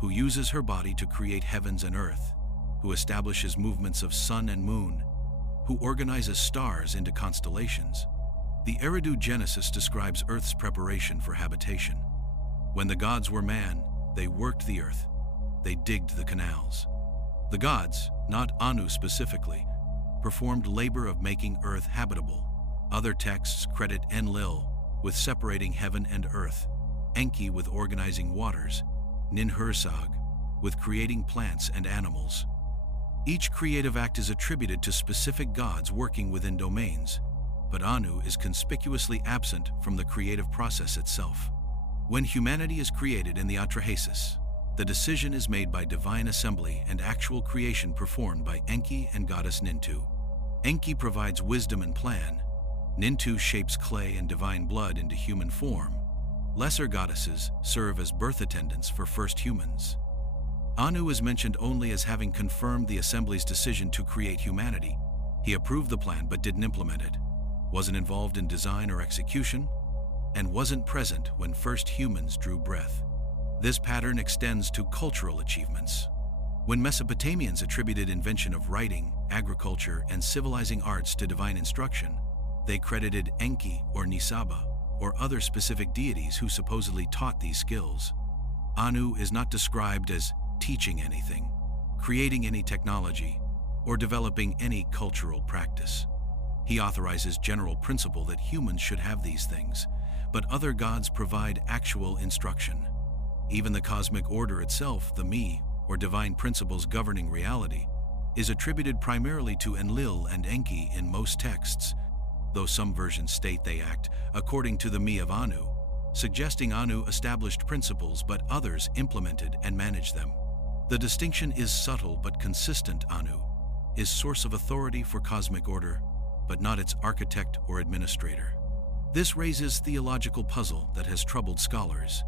who uses her body to create heavens and earth, who establishes movements of sun and moon, who organizes stars into constellations. The Eridu Genesis describes Earth's preparation for habitation. When the gods were man, they worked the earth. They digged the canals. The gods, not Anu specifically, performed labor of making earth habitable. Other texts credit Enlil with separating heaven and earth, Enki with organizing waters, Ninhursag with creating plants and animals. Each creative act is attributed to specific gods working within domains, but Anu is conspicuously absent from the creative process itself. When humanity is created in the Atrahasis, the decision is made by divine assembly and actual creation performed by Enki and goddess Nintu. Enki provides wisdom and plan. Nintu shapes clay and divine blood into human form. Lesser goddesses serve as birth attendants for first humans. Anu is mentioned only as having confirmed the assembly's decision to create humanity. He approved the plan but didn't implement it, wasn't involved in design or execution, and wasn't present when first humans drew breath. This pattern extends to cultural achievements. When Mesopotamians attributed invention of writing, agriculture, and civilizing arts to divine instruction, they credited Enki or Nisaba or other specific deities who supposedly taught these skills. Anu is not described as teaching anything, creating any technology, or developing any cultural practice. He authorizes general principle that humans should have these things, but other gods provide actual instruction. Even the cosmic order itself, the Mi, or divine principles governing reality, is attributed primarily to Enlil and Enki in most texts, though some versions state they act according to the Mi of Anu, suggesting Anu established principles but others implemented and managed them. The distinction is subtle but consistent. Anu is source of authority for cosmic order, but not its architect or administrator. This raises theological puzzle that has troubled scholars.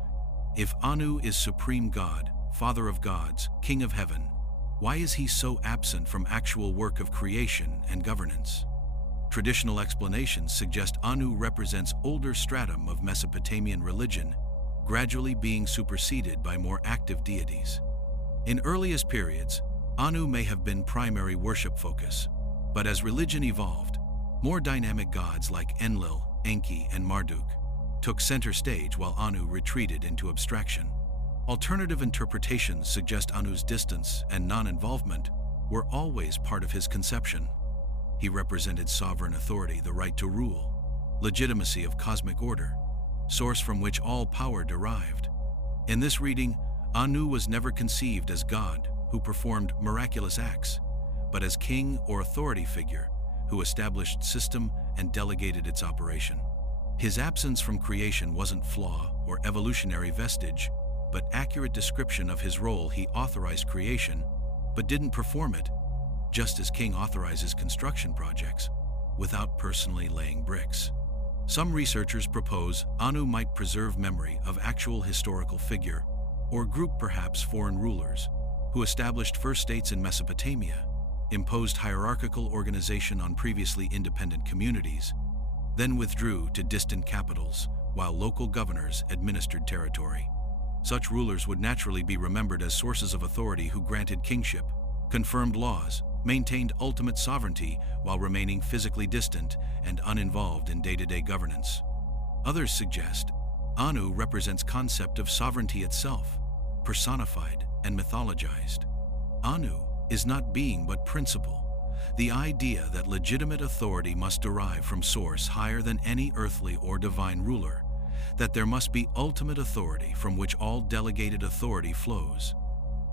If Anu is supreme god, father of gods, king of heaven, why is he so absent from actual work of creation and governance? Traditional explanations suggest Anu represents older stratum of Mesopotamian religion, gradually being superseded by more active deities. In earliest periods, Anu may have been primary worship focus, but as religion evolved, more dynamic gods like Enlil, Enki, and Marduk took center stage while Anu retreated into abstraction. Alternative interpretations suggest Anu's distance and non-involvement were always part of his conception. He represented sovereign authority, the right to rule, legitimacy of cosmic order, source from which all power derived. In this reading, Anu was never conceived as God who performed miraculous acts, but as king or authority figure who established system and delegated its operation. His absence from creation wasn't flaw or evolutionary vestige, but accurate description of his role. He authorized creation, but didn't perform it, just as king authorizes construction projects, without personally laying bricks. Some researchers propose Anu might preserve memory of actual historical figure, or group, perhaps foreign rulers, who established first states in Mesopotamia, imposed hierarchical organization on previously independent communities, then withdrew to distant capitals while local governors administered territory. Such rulers would naturally be remembered as sources of authority who granted kingship, confirmed laws, maintained ultimate sovereignty while remaining physically distant and uninvolved in day-to-day governance. Others suggest Anu represents concept of sovereignty itself, personified and mythologized. Anu is not being but principle, the idea that legitimate authority must derive from source higher than any earthly or divine ruler, that there must be ultimate authority from which all delegated authority flows.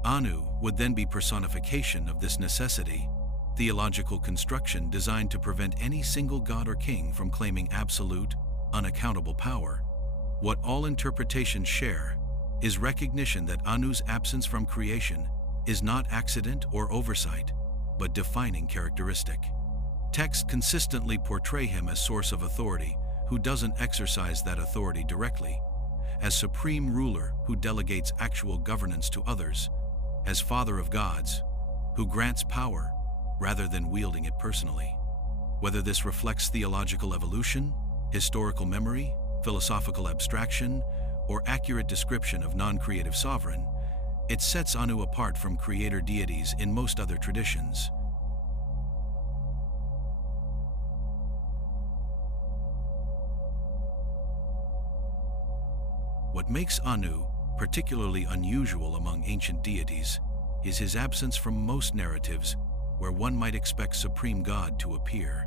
Anu would then be personification of this necessity, theological construction designed to prevent any single god or king from claiming absolute, unaccountable power. What all interpretations share is recognition that Anu's absence from creation is not accident or oversight, but defining characteristic. Texts consistently portray him as source of authority who doesn't exercise that authority directly, as supreme ruler who delegates actual governance to others, as father of gods who grants power rather than wielding it personally. Whether this reflects theological evolution, historical memory, philosophical abstraction, or accurate description of non-creative sovereign, it sets Anu apart from creator deities in most other traditions. What makes Anu particularly unusual among ancient deities is his absence from most narratives where one might expect supreme god to appear.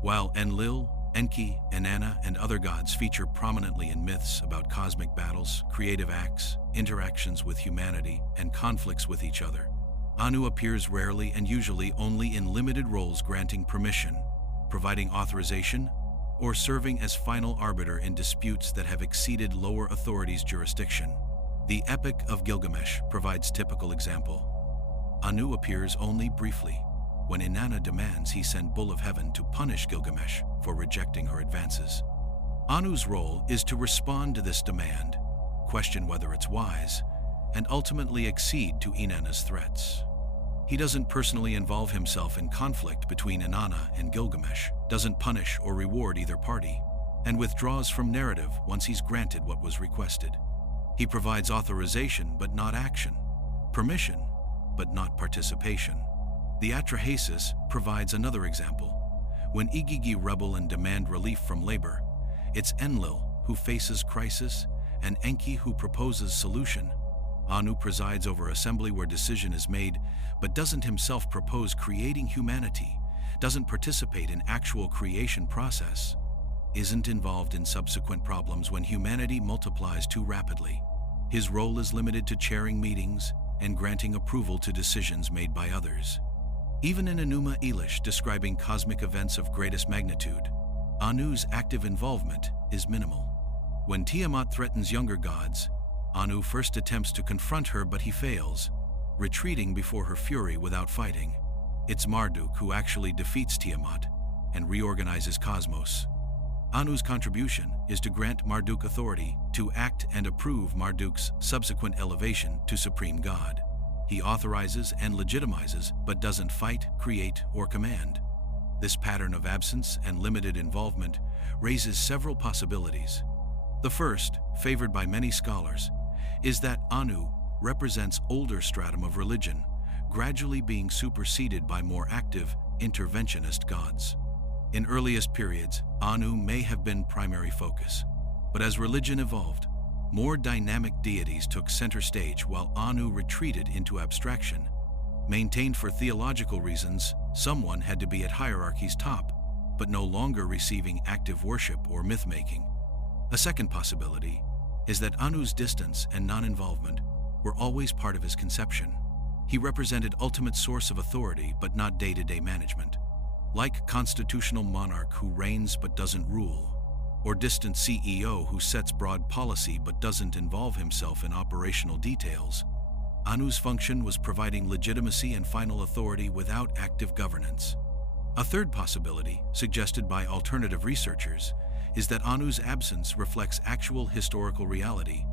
While Enlil, Enki, Inanna, and other gods feature prominently in myths about cosmic battles, creative acts, interactions with humanity, and conflicts with each other, Anu appears rarely and usually only in limited roles, granting permission, providing authorization, or serving as final arbiter in disputes that have exceeded lower authorities' jurisdiction. The Epic of Gilgamesh provides typical example. Anu appears only briefly, when Inanna demands he send Bull of Heaven to punish Gilgamesh for rejecting her advances. Anu's role is to respond to this demand, question whether it's wise, and ultimately accede to Inanna's threats. He doesn't personally involve himself in conflict between Inanna and Gilgamesh, doesn't punish or reward either party, and withdraws from narrative once he's granted what was requested. He provides authorization but not action, permission but not participation. The Atrahasis provides another example. When Igigi rebel and demand relief from labor, it's Enlil who faces crisis and Enki who proposes solution. Anu presides over assembly where decision is made, but doesn't himself propose creating humanity, doesn't participate in actual creation process, isn't involved in subsequent problems when humanity multiplies too rapidly. His role is limited to chairing meetings and granting approval to decisions made by others. Even in Enuma Elish describing cosmic events of greatest magnitude, Anu's active involvement is minimal. When Tiamat threatens younger gods, Anu first attempts to confront her, but he fails, retreating before her fury without fighting. It's Marduk who actually defeats Tiamat and reorganizes cosmos. Anu's contribution is to grant Marduk authority to act and approve Marduk's subsequent elevation to supreme god. He authorizes and legitimizes, but doesn't fight, create, or command. This pattern of absence and limited involvement raises several possibilities. The first, favored by many scholars, is that Anu represents older stratum of religion, gradually being superseded by more active, interventionist gods. In earliest periods, Anu may have been primary focus, but as religion evolved, more dynamic deities took center stage while Anu retreated into abstraction. Maintained for theological reasons, someone had to be at hierarchy's top, but no longer receiving active worship or myth-making. A second possibility is that Anu's distance and non-involvement were always part of his conception. He represented ultimate source of authority but not day-to-day management. Like constitutional monarch who reigns but doesn't rule, or distant CEO who sets broad policy but doesn't involve himself in operational details, Anu's function was providing legitimacy and final authority without active governance. A third possibility, suggested by alternative researchers, is that Anu's absence reflects actual historical reality.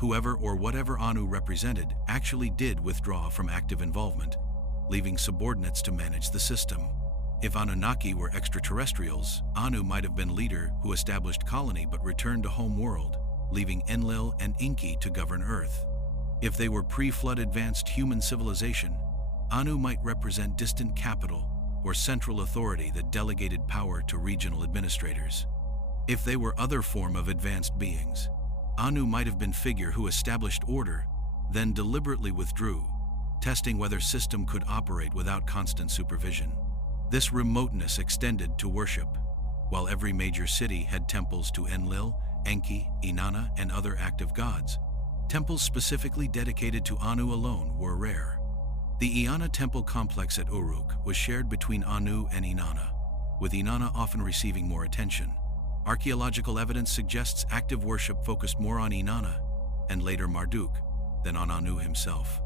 Whoever or whatever Anu represented actually did withdraw from active involvement, leaving subordinates to manage the system. If Annunaki were extraterrestrials, Anu might have been leader who established colony but returned to home world, leaving Enlil and Enki to govern Earth. If they were pre-flood advanced human civilization, Anu might represent distant capital or central authority that delegated power to regional administrators. If they were other form of advanced beings, Anu might have been figure who established order, then deliberately withdrew, testing whether system could operate without constant supervision. This remoteness extended to worship. While every major city had temples to Enlil, Enki, Inanna, and other active gods, temples specifically dedicated to Anu alone were rare. The Eanna temple complex at Uruk was shared between Anu and Inanna, with Inanna often receiving more attention. Archaeological evidence suggests active worship focused more on Inanna, and later Marduk, than on Anu himself.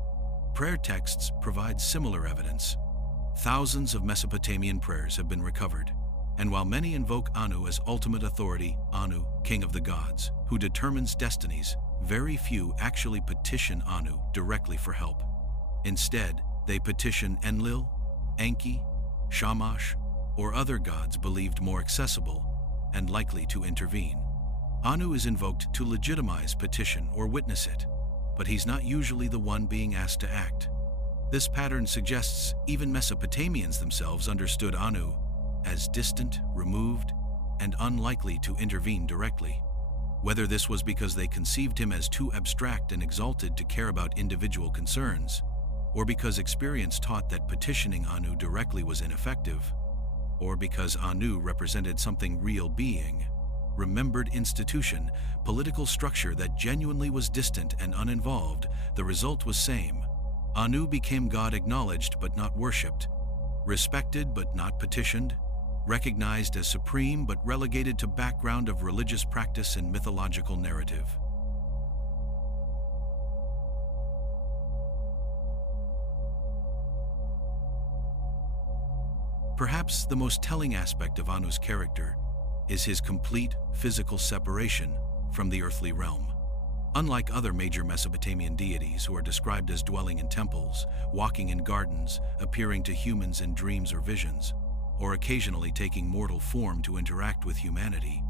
Prayer texts provide similar evidence. Thousands of Mesopotamian prayers have been recovered, and while many invoke Anu as ultimate authority, Anu, king of the gods, who determines destinies, very few actually petition Anu directly for help. Instead, they petition Enlil, Enki, Shamash, or other gods believed more accessible and likely to intervene. Anu is invoked to legitimize, petition, or witness it, but he's not usually the one being asked to act. This pattern suggests even Mesopotamians themselves understood Anu as distant, removed, and unlikely to intervene directly. Whether this was because they conceived him as too abstract and exalted to care about individual concerns, or because experience taught that petitioning Anu directly was ineffective, or because Anu represented something real being, remembered institution, political structure that genuinely was distant and uninvolved, the result was same. Anu became God acknowledged but not worshipped, respected but not petitioned, recognized as supreme but relegated to background of religious practice and mythological narrative. Perhaps the most telling aspect of Anu's character is his complete physical separation from the earthly realm. Unlike other major Mesopotamian deities who are described as dwelling in temples, walking in gardens, appearing to humans in dreams or visions, or occasionally taking mortal form to interact with humanity,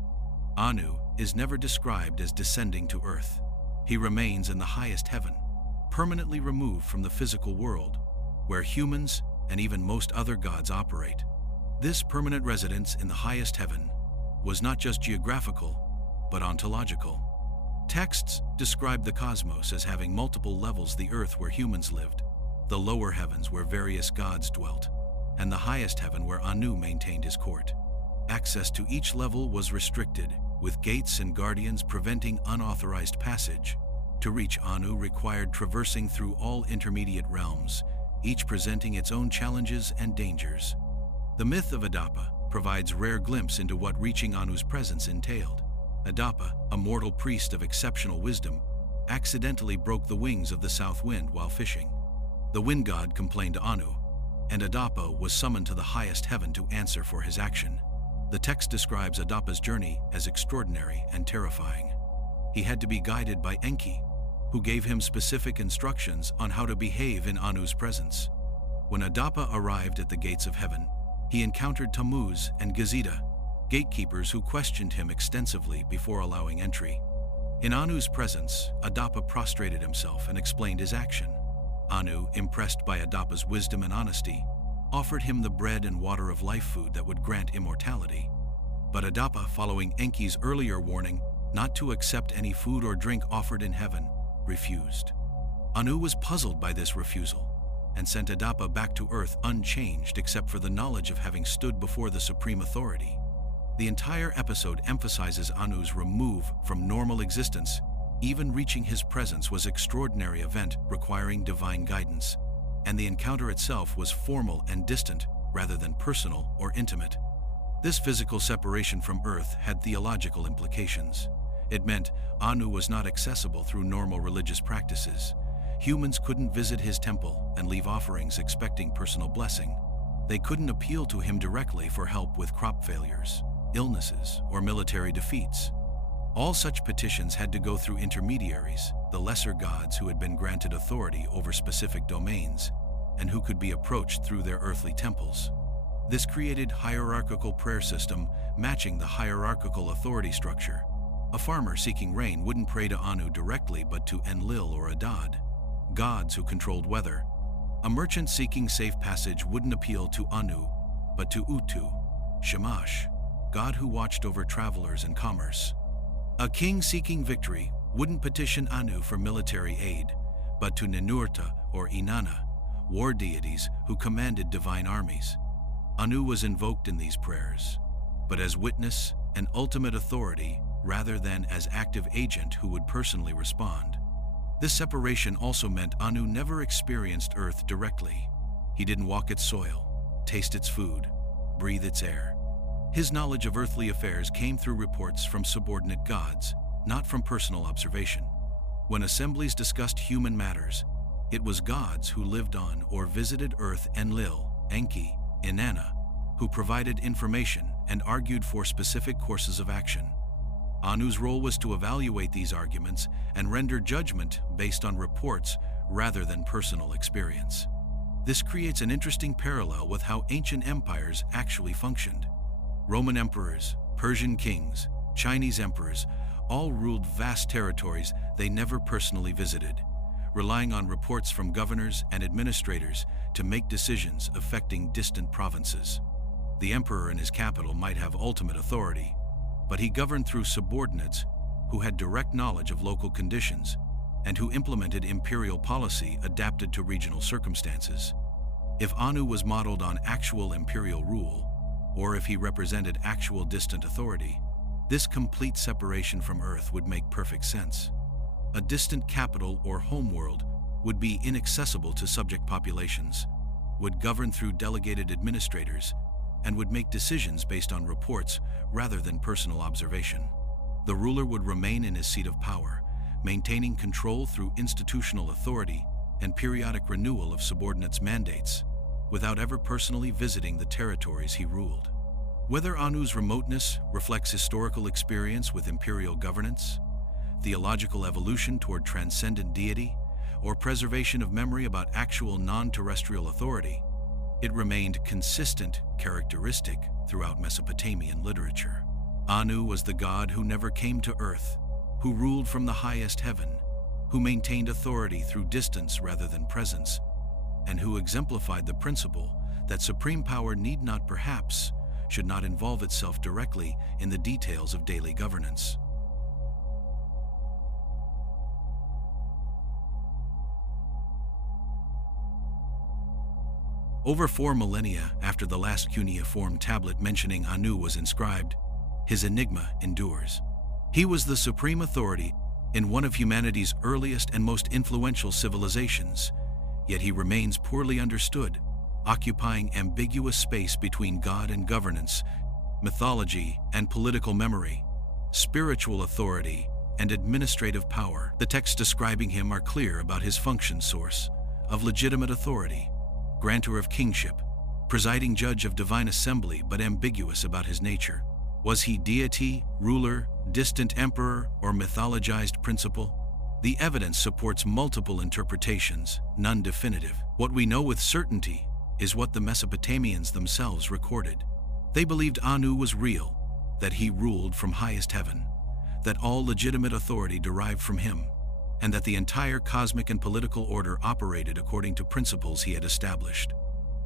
Anu is never described as descending to earth. He remains in the highest heaven, permanently removed from the physical world, where humans and even most other gods operate. This permanent residence in the highest heaven was not just geographical, but ontological. Texts describe the cosmos as having multiple levels: the earth where humans lived, the lower heavens where various gods dwelt, and the highest heaven where Anu maintained his court. Access to each level was restricted, with gates and guardians preventing unauthorized passage. To reach Anu required traversing through all intermediate realms, each presenting its own challenges and dangers. The myth of Adapa provides rare glimpse into what reaching Anu's presence entailed. Adapa, a mortal priest of exceptional wisdom, accidentally broke the wings of the south wind while fishing. The wind god complained to Anu, and Adapa was summoned to the highest heaven to answer for his action. The text describes Adapa's journey as extraordinary and terrifying. He had to be guided by Enki, who gave him specific instructions on how to behave in Anu's presence. When Adapa arrived at the gates of heaven, he encountered Tammuz and Gazida, gatekeepers who questioned him extensively before allowing entry. In Anu's presence, Adapa prostrated himself and explained his action. Anu, impressed by Adapa's wisdom and honesty, offered him the bread and water of life food that would grant immortality. But Adapa, following Enki's earlier warning not to accept any food or drink offered in heaven, refused. Anu was puzzled by this refusal and sent Adapa back to earth unchanged except for the knowledge of having stood before the supreme authority. The entire episode emphasizes Anu's remove from normal existence. Even reaching his presence was an extraordinary event requiring divine guidance, and the encounter itself was formal and distant rather than personal or intimate. This physical separation from earth had theological implications. It meant Anu was not accessible through normal religious practices. Humans couldn't visit his temple and leave offerings expecting personal blessing. They couldn't appeal to him directly for help with crop failures, illnesses, or military defeats. All such petitions had to go through intermediaries, the lesser gods who had been granted authority over specific domains and who could be approached through their earthly temples. This created hierarchical prayer system matching the hierarchical authority structure. A farmer seeking rain wouldn't pray to Anu directly but to Enlil or Adad, gods who controlled weather. A merchant seeking safe passage wouldn't appeal to Anu but to Utu, Shamash, god who watched over travelers and commerce. A king seeking victory wouldn't petition Anu for military aid but to Ninurta or Inanna, war deities who commanded divine armies. Anu was invoked in these prayers, but as witness and ultimate authority rather than as active agent who would personally respond. This separation also meant Anu never experienced Earth directly. He didn't walk its soil, taste its food, breathe its air. His knowledge of earthly affairs came through reports from subordinate gods, not from personal observation. When assemblies discussed human matters, it was gods who lived on or visited Earth, Enlil, Enki, Inanna, who provided information and argued for specific courses of action. Anu's role was to evaluate these arguments and render judgment based on reports rather than personal experience. This creates an interesting parallel with how ancient empires actually functioned. Roman emperors, Persian kings, Chinese emperors all ruled vast territories they never personally visited, relying on reports from governors and administrators to make decisions affecting distant provinces. The emperor in his capital might have ultimate authority, but he governed through subordinates who had direct knowledge of local conditions and who implemented imperial policy adapted to regional circumstances. If Anu was modeled on actual imperial rule, or if he represented actual distant authority, this complete separation from Earth would make perfect sense. A distant capital or homeworld would be inaccessible to subject populations, would govern through delegated administrators, and would make decisions based on reports rather than personal observation. The ruler would remain in his seat of power, maintaining control through institutional authority and periodic renewal of subordinates' mandates, without ever personally visiting the territories he ruled. Whether Anu's remoteness reflects historical experience with imperial governance, theological evolution toward transcendent deity, or preservation of memory about actual non-terrestrial authority, it remained consistent characteristic throughout Mesopotamian literature. Anu was the god who never came to earth, who ruled from the highest heaven, who maintained authority through distance rather than presence, and who exemplified the principle that supreme power need not, perhaps, should not involve itself directly in the details of daily governance. Over 4 millennia after the last cuneiform tablet mentioning Anu was inscribed, his enigma endures. He was the supreme authority in one of humanity's earliest and most influential civilizations, yet he remains poorly understood, occupying ambiguous space between God and governance, mythology and political memory, spiritual authority and administrative power. The texts describing him are clear about his function: source of legitimate authority, grantor of kingship, presiding judge of divine assembly, but ambiguous about his nature. Was he deity, ruler, distant emperor, or mythologized principle? The evidence supports multiple interpretations, none definitive. What we know with certainty is what the Mesopotamians themselves recorded. They believed Anu was real, that he ruled from highest heaven, that all legitimate authority derived from him, and that the entire cosmic and political order operated according to principles he had established.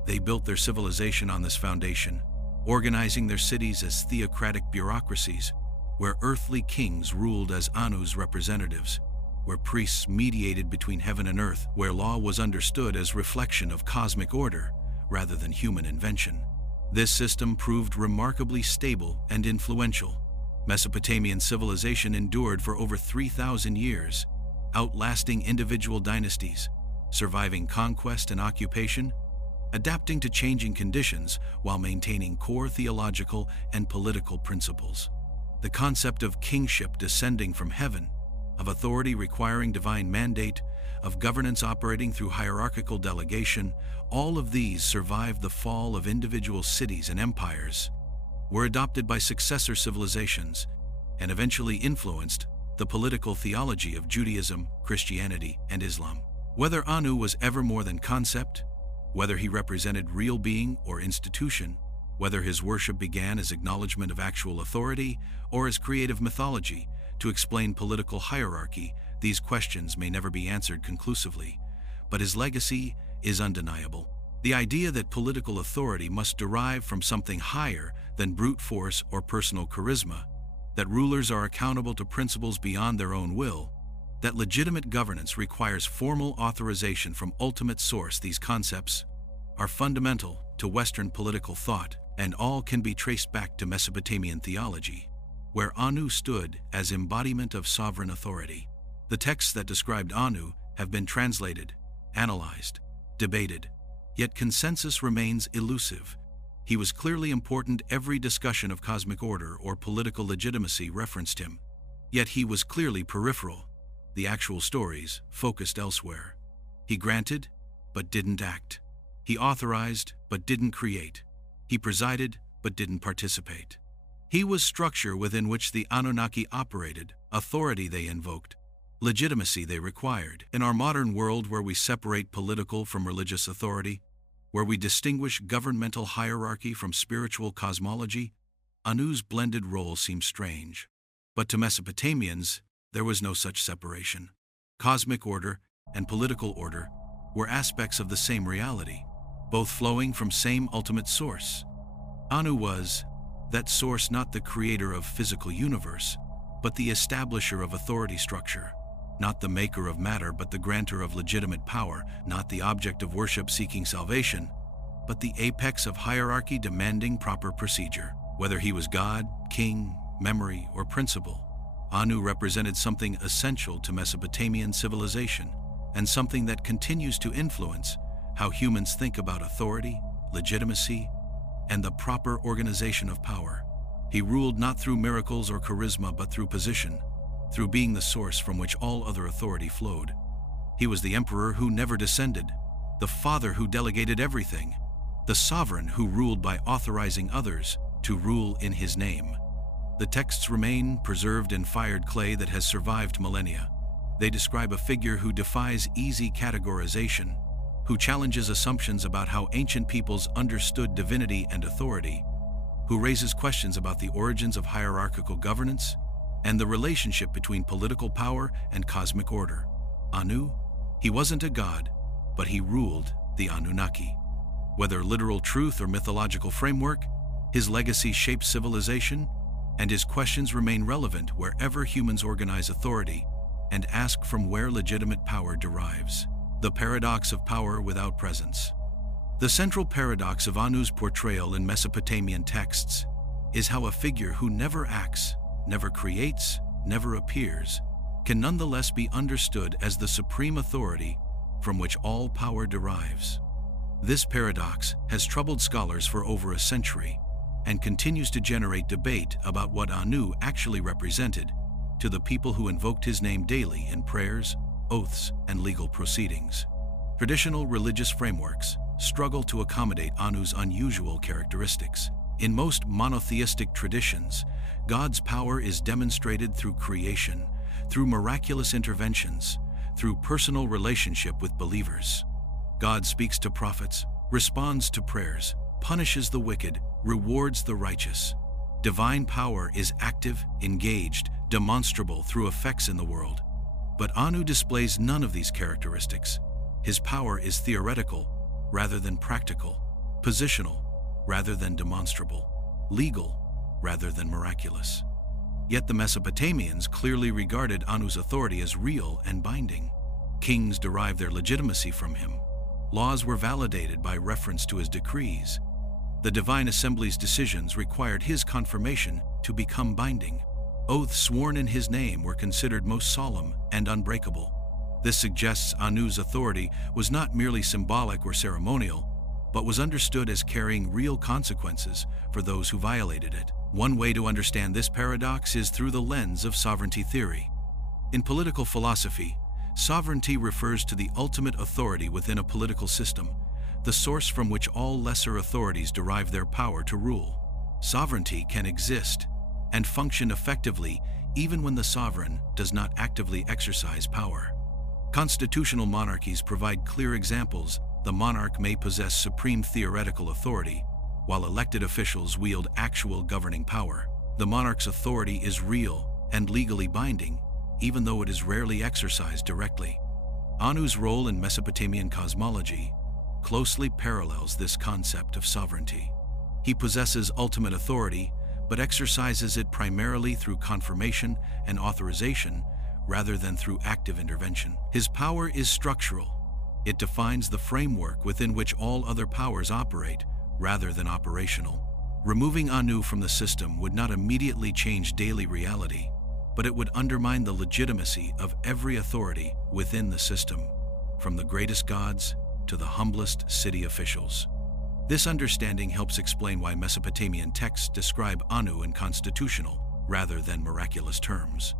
They built their civilization on this foundation, organizing their cities as theocratic bureaucracies, where earthly kings ruled as Anu's representatives, where priests mediated between heaven and earth, where law was understood as reflection of cosmic order rather than human invention. This system proved remarkably stable and influential. Mesopotamian civilization endured for over 3,000 years, outlasting individual dynasties, surviving conquest and occupation, adapting to changing conditions while maintaining core theological and political principles. The concept of kingship descending from heaven, of authority requiring divine mandate, of governance operating through hierarchical delegation, all of these survived the fall of individual cities and empires, were adopted by successor civilizations, and eventually influenced the political theology of Judaism, Christianity, and Islam. Whether Anu was ever more than concept, whether he represented real being or institution, whether his worship began as acknowledgement of actual authority or as creative mythology to explain political hierarchy, these questions may never be answered conclusively, but his legacy is undeniable. The idea that political authority must derive from something higher than brute force or personal charisma, that rulers are accountable to principles beyond their own will, that legitimate governance requires formal authorization from ultimate source, these concepts are fundamental to Western political thought, and all can be traced back to Mesopotamian theology, where Anu stood as embodiment of sovereign authority. The texts that described Anu have been translated, analyzed, debated, yet consensus remains elusive. He was clearly important. Every discussion of cosmic order or political legitimacy referenced him, yet he was clearly peripheral. The actual stories focused elsewhere. He granted, but didn't act. He authorized, but didn't create. He presided, but didn't participate. He was structure within which the Annunaki operated, authority they invoked, legitimacy they required. In our modern world, where we separate political from religious authority, where we distinguish governmental hierarchy from spiritual cosmology, Anu's blended role seems strange. But to Mesopotamians, there was no such separation. Cosmic order and political order were aspects of the same reality, both flowing from same ultimate source. Anu was that source, not the creator of physical universe, but the establisher of authority structure, not the maker of matter, but the grantor of legitimate power, not the object of worship seeking salvation, but the apex of hierarchy demanding proper procedure. Whether he was God, king, memory, or principle, Anu represented something essential to Mesopotamian civilization, and something that continues to influence how humans think about authority, legitimacy, and the proper organization of power. He ruled not through miracles or charisma, but through position, through being the source from which all other authority flowed. He was the emperor who never descended, the father who delegated everything, the sovereign who ruled by authorizing others to rule in his name. The texts remain preserved in fired clay that has survived millennia. They describe a figure who defies easy categorization, who challenges assumptions about how ancient peoples understood divinity and authority, who raises questions about the origins of hierarchical governance and the relationship between political power and cosmic order. Anu, he wasn't a god, but he ruled the Annunaki. Whether literal truth or mythological framework, his legacy shaped civilization, and his questions remain relevant wherever humans organize authority and ask from where legitimate power derives. The paradox of power without presence. The central paradox of Anu's portrayal in Mesopotamian texts is how a figure who never acts, never creates, never appears, can nonetheless be understood as the supreme authority from which all power derives. This paradox has troubled scholars for over a century and continues to generate debate about what Anu actually represented to the people who invoked his name daily in prayers, oaths, and legal proceedings. Traditional religious frameworks struggle to accommodate Anu's unusual characteristics. In most monotheistic traditions, God's power is demonstrated through creation, through miraculous interventions, through personal relationship with believers. God speaks to prophets, responds to prayers, punishes the wicked, rewards the righteous. Divine power is active, engaged, demonstrable through effects in the world. But Anu displays none of these characteristics. His power is theoretical rather than practical, positional rather than demonstrable, legal rather than miraculous. Yet the Mesopotamians clearly regarded Anu's authority as real and binding. Kings derived their legitimacy from him. Laws were validated by reference to his decrees. The divine assembly's decisions required his confirmation to become binding. Oaths sworn in his name were considered most solemn and unbreakable. This suggests Anu's authority was not merely symbolic or ceremonial, but was understood as carrying real consequences for those who violated it. One way to understand this paradox is through the lens of sovereignty theory. In political philosophy, sovereignty refers to the ultimate authority within a political system, the source from which all lesser authorities derive their power to rule. Sovereignty can exist and function effectively even when the sovereign does not actively exercise power. Constitutional monarchies provide clear examples. The monarch may possess supreme theoretical authority, while elected officials wield actual governing power. The monarch's authority is real and legally binding, even though it is rarely exercised directly. Anu's role in Mesopotamian cosmology closely parallels this concept of sovereignty. He possesses ultimate authority, but exercises it primarily through confirmation and authorization rather than through active intervention. His power is structural. It defines the framework within which all other powers operate, rather than operational. Removing Anu from the system would not immediately change daily reality, but it would undermine the legitimacy of every authority within the system, from the greatest gods to the humblest city officials. This understanding helps explain why Mesopotamian texts describe Anu in constitutional rather than miraculous terms.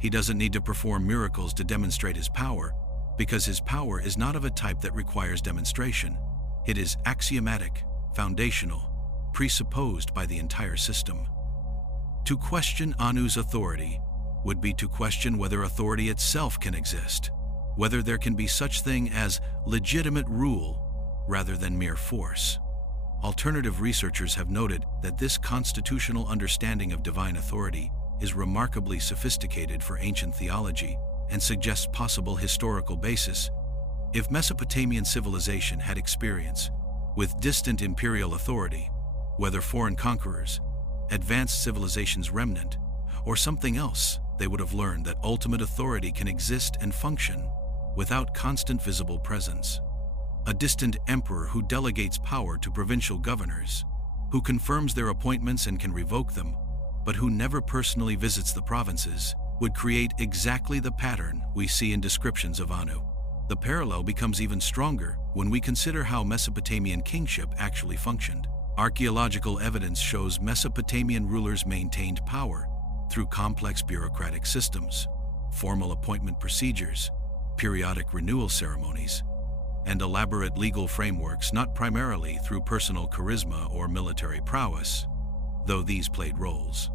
He doesn't need to perform miracles to demonstrate his power, because his power is not of a type that requires demonstration. It is axiomatic, foundational, presupposed by the entire system. To question Anu's authority would be to question whether authority itself can exist, whether there can be such thing as legitimate rule rather than mere force. Alternative researchers have noted that this constitutional understanding of divine authority is remarkably sophisticated for ancient theology and suggests possible historical basis. If Mesopotamian civilization had experience with distant imperial authority, whether foreign conquerors, advanced civilization's remnant, or something else, they would have learned that ultimate authority can exist and function without constant visible presence. A distant emperor who delegates power to provincial governors, who confirms their appointments and can revoke them, but who never personally visits the provinces, would create exactly the pattern we see in descriptions of Anu. The parallel becomes even stronger when we consider how Mesopotamian kingship actually functioned. Archaeological evidence shows Mesopotamian rulers maintained power through complex bureaucratic systems, formal appointment procedures, periodic renewal ceremonies, and elaborate legal frameworks, not primarily through personal charisma or military prowess, though these played roles.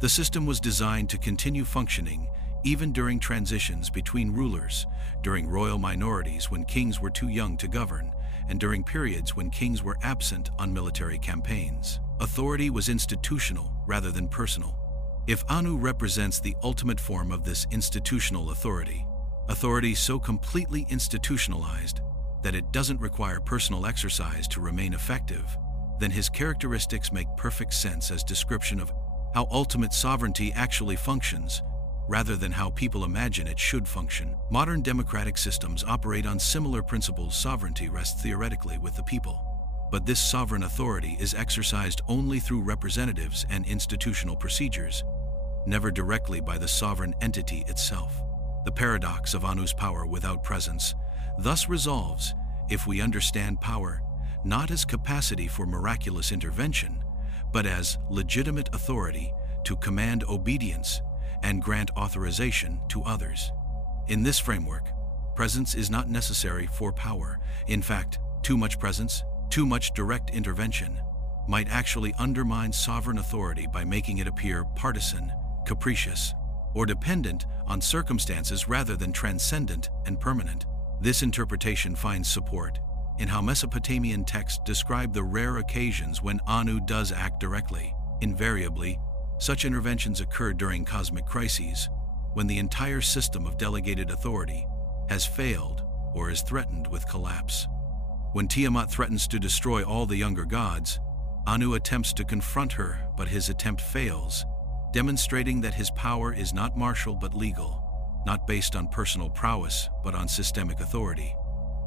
The system was designed to continue functioning even during transitions between rulers, during royal minorities when kings were too young to govern, and during periods when kings were absent on military campaigns. Authority was institutional rather than personal. If Anu represents the ultimate form of this institutional authority so completely institutionalized that it doesn't require personal exercise to remain effective, then his characteristics make perfect sense as description of how ultimate sovereignty actually functions, rather than how people imagine it should function. Modern democratic systems operate on similar principles. Sovereignty rests theoretically with the people, but this sovereign authority is exercised only through representatives and institutional procedures, never directly by the sovereign entity itself. The paradox of Anu's power without presence thus resolves if we understand power not as capacity for miraculous intervention, but as legitimate authority to command obedience and grant authorization to others. In this framework, presence is not necessary for power. In fact, too much presence, too much direct intervention, might actually undermine sovereign authority by making it appear partisan, capricious, or dependent on circumstances rather than transcendent and permanent. This interpretation finds support in how Mesopotamian texts describe the rare occasions when Anu does act directly. Invariably, such interventions occur during cosmic crises, when the entire system of delegated authority has failed or is threatened with collapse. When Tiamat threatens to destroy all the younger gods, Anu attempts to confront her, but his attempt fails, demonstrating that his power is not martial but legal, not based on personal prowess but on systemic authority.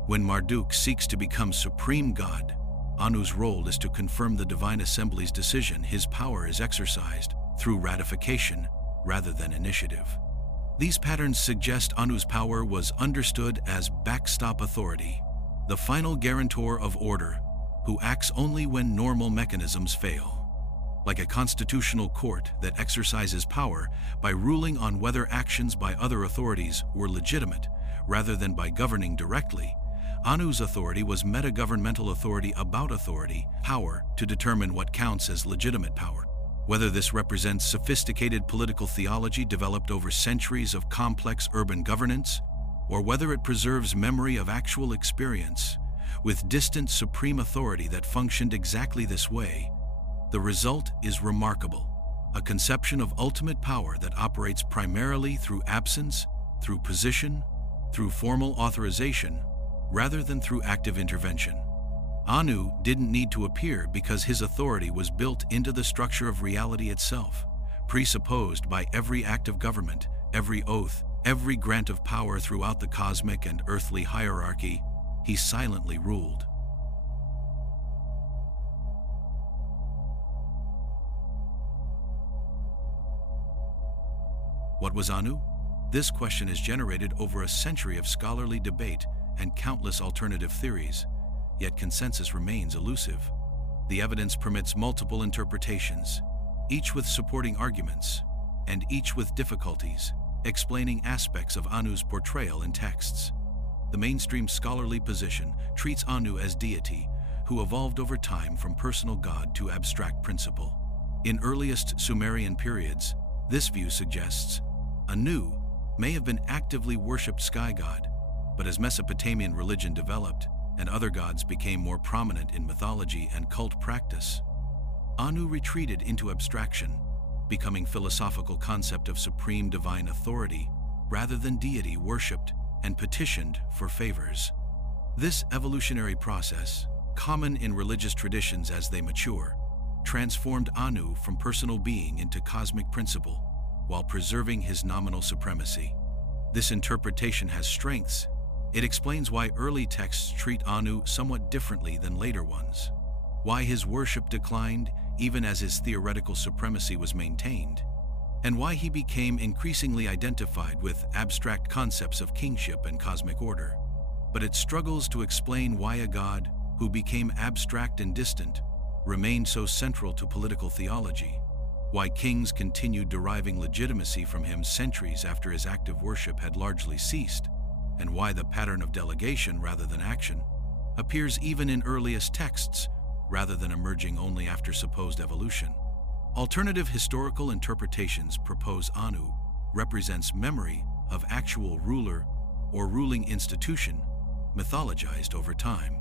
When Marduk seeks to become supreme god, Anu's role is to confirm the divine assembly's decision. His power is exercised through ratification rather than initiative. These patterns suggest Anu's power was understood as backstop authority, the final guarantor of order, who acts only when normal mechanisms fail. Like a constitutional court that exercises power by ruling on whether actions by other authorities were legitimate, rather than by governing directly, Anu's authority was meta-governmental authority about authority, power to determine what counts as legitimate power. Whether this represents sophisticated political theology developed over centuries of complex urban governance, or whether it preserves memory of actual experience with distant supreme authority that functioned exactly this way, the result is remarkable. A conception of ultimate power that operates primarily through absence, through position, through formal authorization, rather than through active intervention. Anu didn't need to appear because his authority was built into the structure of reality itself, presupposed by every act of government, every oath, every grant of power throughout the cosmic and earthly hierarchy. He silently ruled. What was Anu? This question is generated over a century of scholarly debate and countless alternative theories, yet consensus remains elusive. The evidence permits multiple interpretations, each with supporting arguments, and each with difficulties, explaining aspects of Anu's portrayal in texts. The mainstream scholarly position treats Anu as deity, who evolved over time from personal god to abstract principle. In earliest Sumerian periods, this view suggests Anu may have been actively worshipped sky god, but as Mesopotamian religion developed and other gods became more prominent in mythology and cult practice, Anu retreated into abstraction, becoming philosophical concept of supreme divine authority rather than deity worshipped and petitioned for favors. This evolutionary process, common in religious traditions as they mature, transformed Anu from personal being into cosmic principle, while preserving his nominal supremacy. This interpretation has strengths. It explains why early texts treat Anu somewhat differently than later ones, why his worship declined even as his theoretical supremacy was maintained, and why he became increasingly identified with abstract concepts of kingship and cosmic order. But it struggles to explain why a god who became abstract and distant remained so central to political theology, why kings continued deriving legitimacy from him centuries after his active worship had largely ceased, and why the pattern of delegation rather than action appears even in earliest texts rather than emerging only after supposed evolution. Alternative historical interpretations propose Anu represents memory of actual ruler or ruling institution mythologized over time.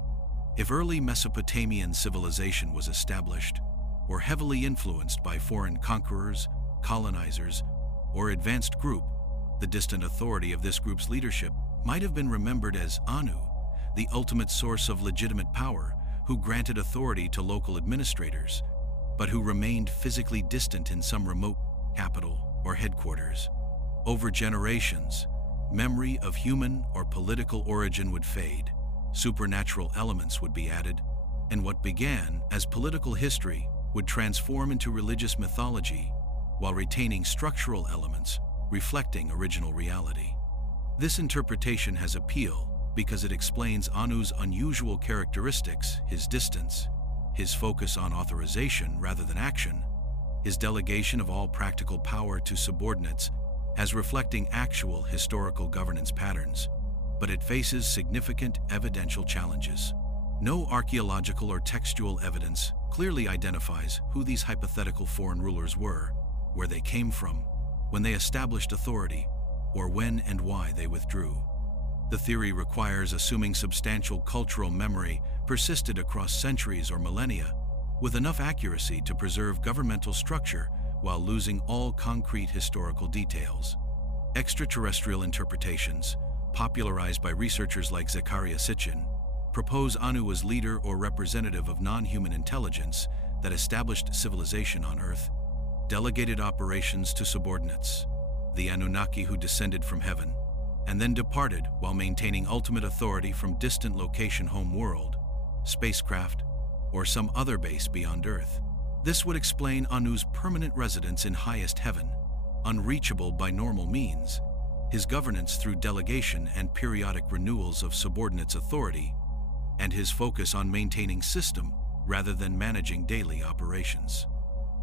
If early Mesopotamian civilization was established or heavily influenced by foreign conquerors, colonizers, or advanced group, the distant authority of this group's leadership might have been remembered as Anu, the ultimate source of legitimate power, who granted authority to local administrators, but who remained physically distant in some remote capital or headquarters. Over generations, memory of human or political origin would fade, supernatural elements would be added, and what began as political history would transform into religious mythology while retaining structural elements reflecting original reality. This interpretation has appeal because it explains Anu's unusual characteristics, his distance, his focus on authorization rather than action, his delegation of all practical power to subordinates as reflecting actual historical governance patterns, but it faces significant evidential challenges. No archaeological or textual evidence clearly identifies who these hypothetical foreign rulers were, where they came from, when they established authority, or when and why they withdrew. The theory requires assuming substantial cultural memory persisted across centuries or millennia, with enough accuracy to preserve governmental structure while losing all concrete historical details. Extraterrestrial interpretations, popularized by researchers like Zechariah Sitchin, propose Anu as leader or representative of non-human intelligence that established civilization on Earth, delegated operations to subordinates, the Annunaki who descended from heaven, and then departed while maintaining ultimate authority from distant location home world, spacecraft, or some other base beyond Earth. This would explain Anu's permanent residence in highest heaven, unreachable by normal means, his governance through delegation and periodic renewals of subordinates' authority, and his focus on maintaining system rather than managing daily operations.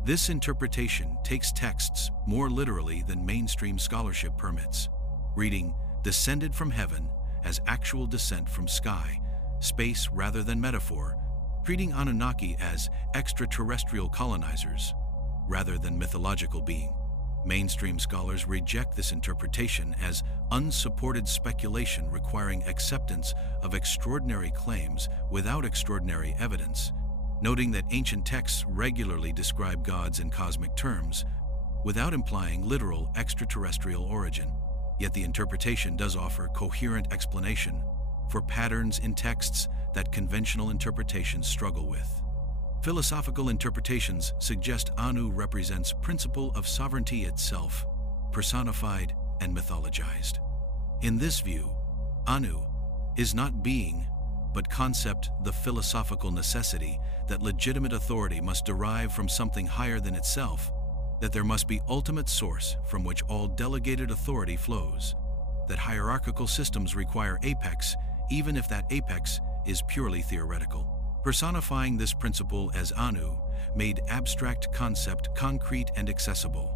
This interpretation takes texts more literally than mainstream scholarship permits, reading descended from heaven as actual descent from sky, space rather than metaphor, treating Anunnaki as extraterrestrial colonizers rather than mythological being. Mainstream scholars reject this interpretation as unsupported speculation requiring acceptance of extraordinary claims without extraordinary evidence, noting that ancient texts regularly describe gods in cosmic terms without implying literal extraterrestrial origin. Yet the interpretation does offer coherent explanation for patterns in texts that conventional interpretations struggle with. Philosophical interpretations suggest Anu represents principle of sovereignty itself, personified and mythologized. In this view, Anu is not being, but concept, the philosophical necessity that legitimate authority must derive from something higher than itself, that there must be ultimate source from which all delegated authority flows, that hierarchical systems require apex, even if that apex is purely theoretical. Personifying this principle as Anu made abstract concept concrete and accessible,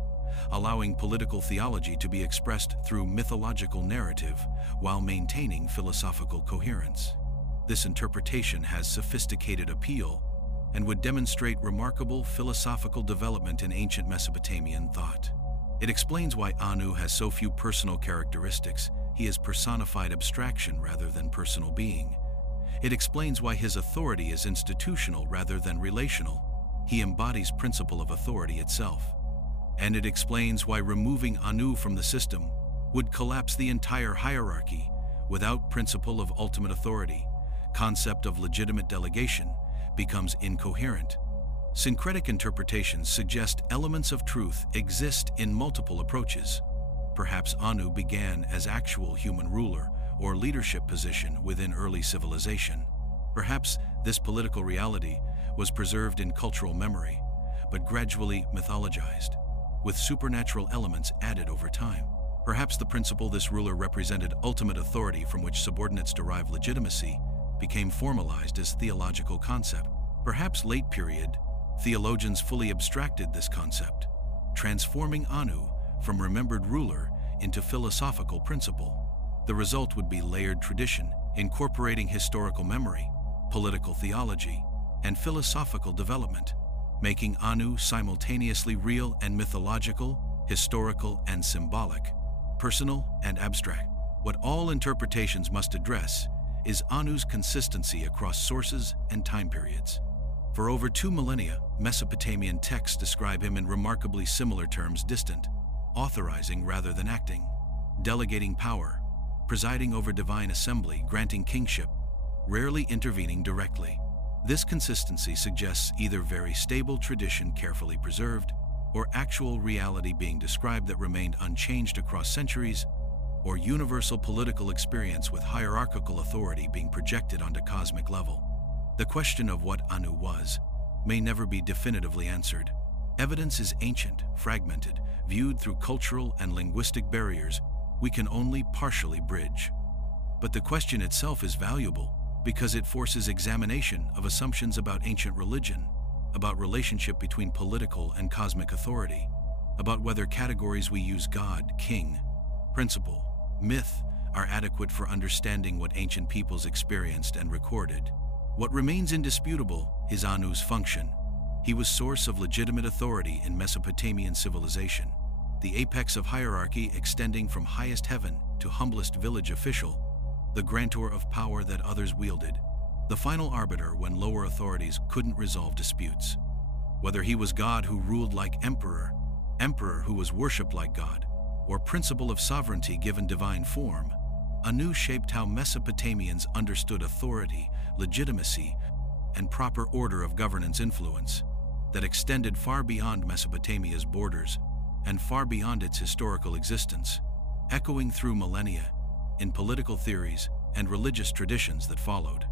allowing political theology to be expressed through mythological narrative while maintaining philosophical coherence. This interpretation has sophisticated appeal and would demonstrate remarkable philosophical development in ancient Mesopotamian thought. It explains why Anu has so few personal characteristics. He is personified abstraction rather than personal being. It explains why his authority is institutional rather than relational. He embodies principle of authority itself. And it explains why removing Anu from the system would collapse the entire hierarchy. Without principle of ultimate authority, concept of legitimate delegation becomes incoherent. Syncretic interpretations suggest elements of truth exist in multiple approaches. Perhaps Anu began as actual human ruler or leadership position within early civilization. Perhaps this political reality was preserved in cultural memory, but gradually mythologized, with supernatural elements added over time. Perhaps the principle this ruler represented ultimate authority from which subordinates derive legitimacy became formalized as theological concept. Perhaps late period theologians fully abstracted this concept, transforming Anu from remembered ruler into philosophical principle. The result would be layered tradition, incorporating historical memory, political theology, and philosophical development, making Anu simultaneously real and mythological, historical and symbolic, personal and abstract. What all interpretations must address is Anu's consistency across sources and time periods. For over 2 millennia, Mesopotamian texts describe him in remarkably similar terms: distant, authorizing rather than acting, delegating power, presiding over divine assembly, granting kingship, rarely intervening directly. This consistency suggests either very stable tradition carefully preserved, or actual reality being described that remained unchanged across centuries, or universal political experience with hierarchical authority being projected onto cosmic level. The question of what Anu was may never be definitively answered. Evidence is ancient, fragmented, viewed through cultural and linguistic barriers we can only partially bridge. But the question itself is valuable because it forces examination of assumptions about ancient religion, about relationship between political and cosmic authority, about whether categories we use, God, king, principle, myth, are adequate for understanding what ancient peoples experienced and recorded. What remains indisputable is Anu's function. He was source of legitimate authority in Mesopotamian civilization, the apex of hierarchy extending from highest heaven to humblest village official, the grantor of power that others wielded, the final arbiter when lower authorities couldn't resolve disputes. Whether he was God who ruled like emperor, emperor who was worshipped like God, or principle of sovereignty given divine form, Anu shaped how Mesopotamians understood authority, legitimacy, and proper order of governance influence that extended far beyond Mesopotamia's borders and far beyond its historical existence, echoing through millennia in political theories and religious traditions that followed.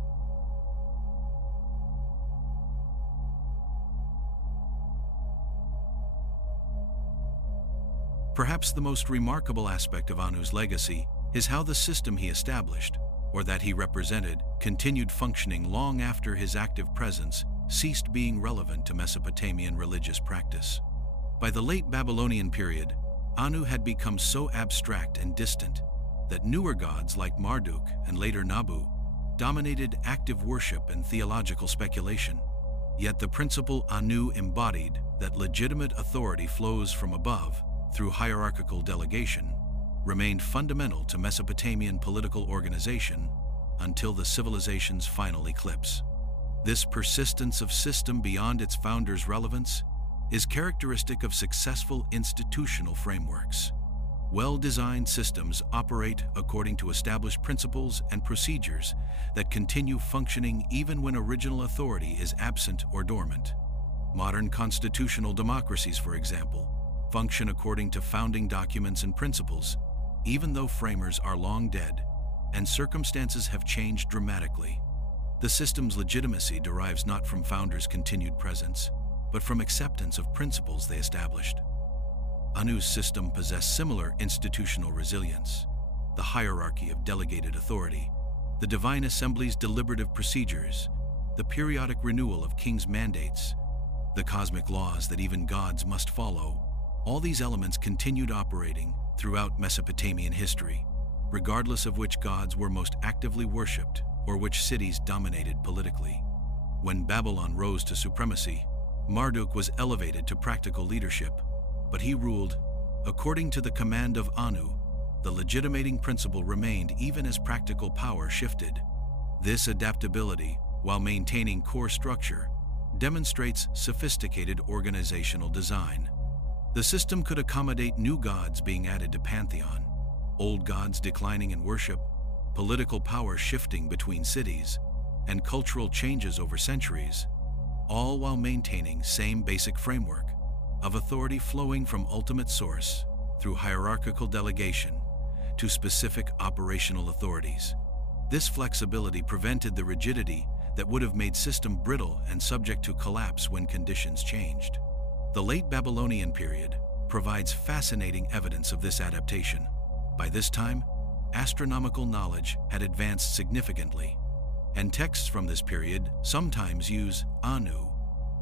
Perhaps the most remarkable aspect of Anu's legacy is how the system he established, or that he represented, continued functioning long after his active presence ceased being relevant to Mesopotamian religious practice. By the late Babylonian period, Anu had become so abstract and distant that newer gods like Marduk and later Nabu dominated active worship and theological speculation. Yet the principle Anu embodied, that legitimate authority flows from above through hierarchical delegation, remained fundamental to Mesopotamian political organization until the civilization's final eclipse. This persistence of system beyond its founder's relevance is characteristic of successful institutional frameworks. Well-designed systems operate according to established principles and procedures that continue functioning even when original authority is absent or dormant. Modern constitutional democracies, for example, function according to founding documents and principles, even though framers are long dead and circumstances have changed dramatically. The system's legitimacy derives not from founders' continued presence, but from acceptance of principles they established. Anu's system possessed similar institutional resilience: the hierarchy of delegated authority, the divine assembly's deliberative procedures, the periodic renewal of kings' mandates, the cosmic laws that even gods must follow. All these elements continued operating throughout Mesopotamian history, regardless of which gods were most actively worshipped or which cities dominated politically. When Babylon rose to supremacy, Marduk was elevated to practical leadership, but he ruled According to the command of Anu, the legitimating principle remained even as practical power shifted. This adaptability, while maintaining core structure, demonstrates sophisticated organizational design. The system could accommodate new gods being added to pantheon, old gods declining in worship, political power shifting between cities, and cultural changes over centuries, all while maintaining same basic framework of authority flowing from ultimate source through hierarchical delegation to specific operational authorities. This flexibility prevented the rigidity that would have made system brittle and subject to collapse when conditions changed. The late Babylonian period provides fascinating evidence of this adaptation. By this time, astronomical knowledge had advanced significantly, and texts from this period sometimes use Anu,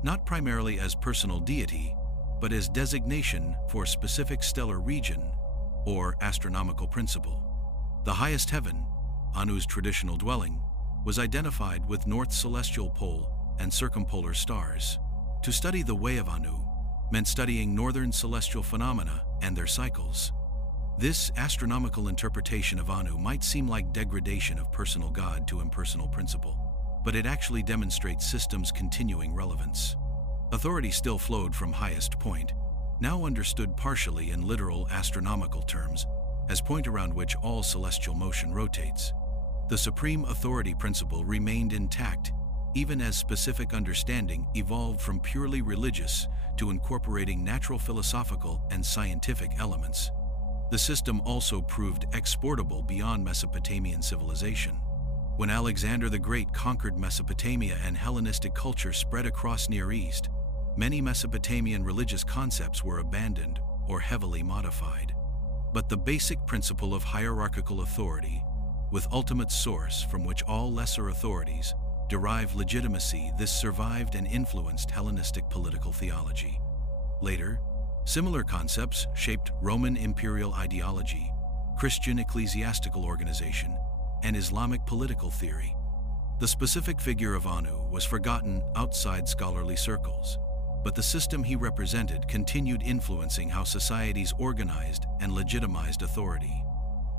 not primarily as personal deity, but as designation for specific stellar region or astronomical principle. The highest heaven, Anu's traditional dwelling, was identified with North Celestial Pole and circumpolar stars. To study the way of Anu meant studying northern celestial phenomena and their cycles. This astronomical interpretation of Anu might seem like degradation of personal God to impersonal principle, but it actually demonstrates systems' continuing relevance. Authority still flowed from highest point, now understood partially in literal astronomical terms, as point around which all celestial motion rotates. The supreme authority principle remained intact, even as specific understanding evolved from purely religious to incorporating natural philosophical and scientific elements. The system also proved exportable beyond Mesopotamian civilization. When Alexander the Great conquered Mesopotamia and Hellenistic culture spread across Near East, many Mesopotamian religious concepts were abandoned or heavily modified. But the basic principle of hierarchical authority, with ultimate source from which all lesser authorities derive legitimacy, this survived and influenced Hellenistic political theology. Later, similar concepts shaped Roman imperial ideology, Christian ecclesiastical organization, and Islamic political theory. The specific figure of Anu was forgotten outside scholarly circles, but the system he represented continued influencing how societies organized and legitimized authority.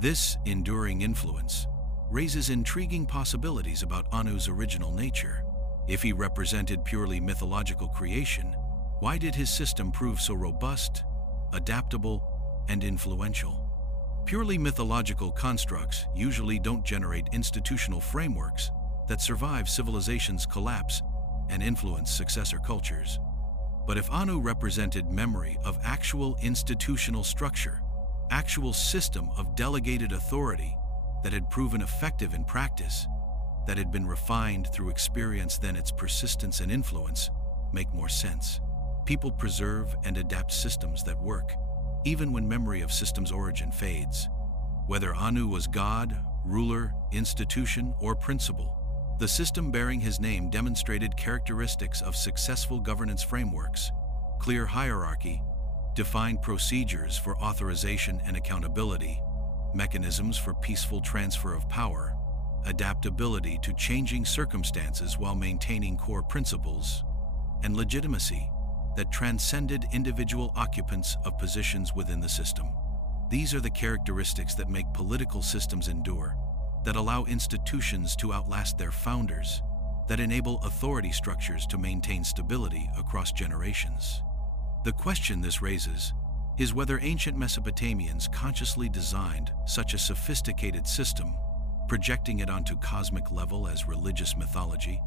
This enduring influence raises intriguing possibilities about Anu's original nature. If he represented purely mythological creation, why did his system prove so robust, adaptable, and influential? Purely mythological constructs usually don't generate institutional frameworks that survive civilization's collapse and influence successor cultures. But if Anu represented memory of actual institutional structure, actual system of delegated authority that had proven effective in practice, that had been refined through experience, then its persistence and influence make more sense. People preserve and adapt systems that work, even when memory of system's origin fades. Whether Anu was god, ruler, institution, or principle, the system bearing his name demonstrated characteristics of successful governance frameworks: clear hierarchy, defined procedures for authorization and accountability, mechanisms for peaceful transfer of power, adaptability to changing circumstances while maintaining core principles, and legitimacy that transcended individual occupants of positions within the system. These are the characteristics that make political systems endure, that allow institutions to outlast their founders, that enable authority structures to maintain stability across generations. The question this raises is whether ancient Mesopotamians consciously designed such a sophisticated system, projecting it onto cosmic level as religious mythology,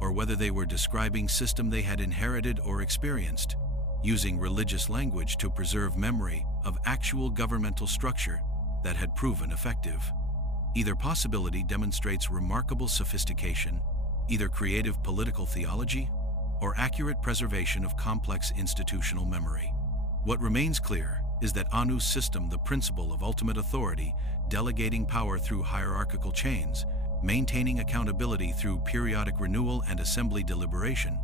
or whether they were describing system they had inherited or experienced, using religious language to preserve memory of actual governmental structure that had proven effective. Either possibility demonstrates remarkable sophistication, either creative political theology or accurate preservation of complex institutional memory. What remains clear is that Anu's system, the principle of ultimate authority, delegating power through hierarchical chains, maintaining accountability through periodic renewal and assembly deliberation,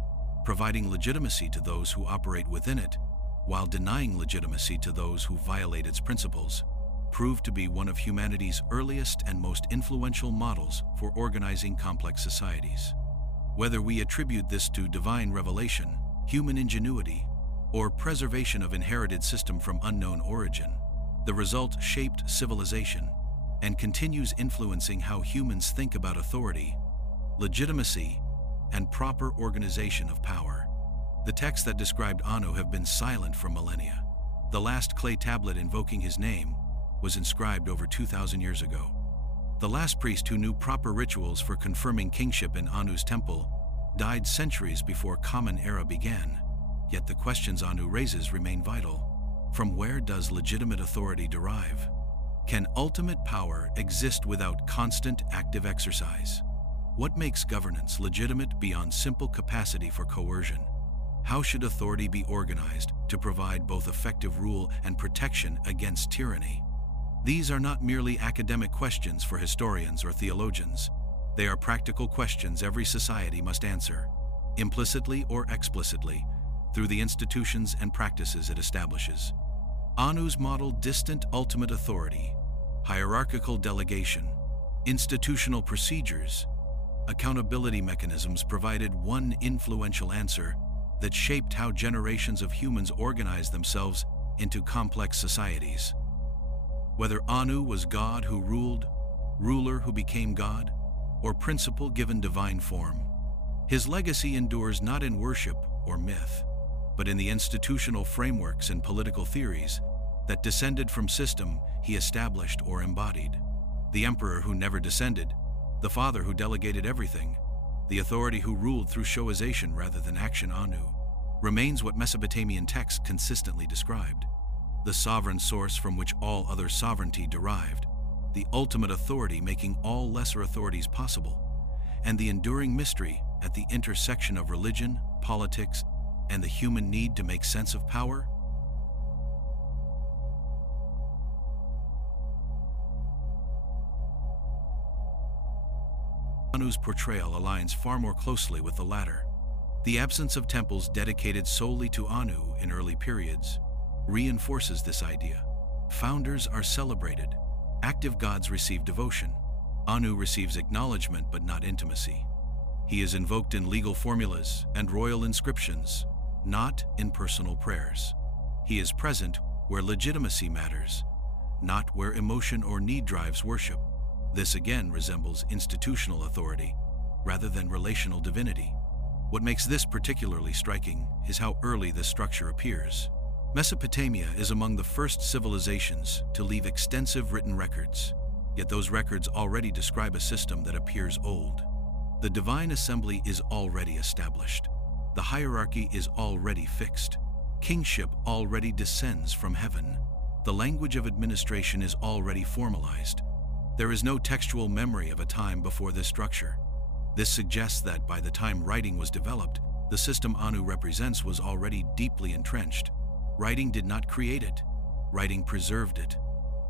providing legitimacy to those who operate within it, while denying legitimacy to those who violate its principles, proved to be one of humanity's earliest and most influential models for organizing complex societies. Whether we attribute this to divine revelation, human ingenuity, or preservation of inherited system from unknown origin. The result shaped civilization and continues influencing how humans think about authority, legitimacy, and proper organization of power. The texts that described Anu have been silent for millennia. The last clay tablet invoking his name was inscribed over 2,000 years ago. The last priest who knew proper rituals for confirming kingship in Anu's temple died centuries before Common Era began, yet the questions Anu raises remain vital. From where does legitimate authority derive? Can ultimate power exist without constant active exercise? What makes governance legitimate beyond simple capacity for coercion? How should authority be organized to provide both effective rule and protection against tyranny? These are not merely academic questions for historians or theologians. They are practical questions every society must answer, implicitly or explicitly, through the institutions and practices it establishes. Anu's model distant ultimate authority, hierarchical delegation, institutional procedures, accountability mechanisms provided one influential answer that shaped how generations of humans organized themselves into complex societies. Whether Anu was God who ruled, ruler who became God, or principle given divine form, his legacy endures not in worship or myth, but in the institutional frameworks and political theories that descended from system he established or embodied. The emperor who never descended, the father who delegated everything, the authority who ruled through shoization rather than action Anu, remains what Mesopotamian texts consistently described. The sovereign source from which all other sovereignty derived, the ultimate authority making all lesser authorities possible, and the enduring mystery at the intersection of religion, politics, and the human need to make sense of power? Anu's portrayal aligns far more closely with the latter. The absence of temples dedicated solely to Anu in early periods reinforces this idea. Founders are celebrated. Active gods receive devotion. Anu receives acknowledgement but not intimacy. He is invoked in legal formulas and royal inscriptions, not in personal prayers. He is present where legitimacy matters, not where emotion or need drives worship. This again resembles institutional authority rather than relational divinity. What makes this particularly striking is how early this structure appears. Mesopotamia is among the first civilizations to leave extensive written records, yet those records already describe a system that appears old. The divine assembly is already established. The hierarchy is already fixed. Kingship already descends from heaven. The language of administration is already formalized. There is no textual memory of a time before this structure. This suggests that by the time writing was developed, the system Anu represents was already deeply entrenched. Writing did not create it. Writing preserved it.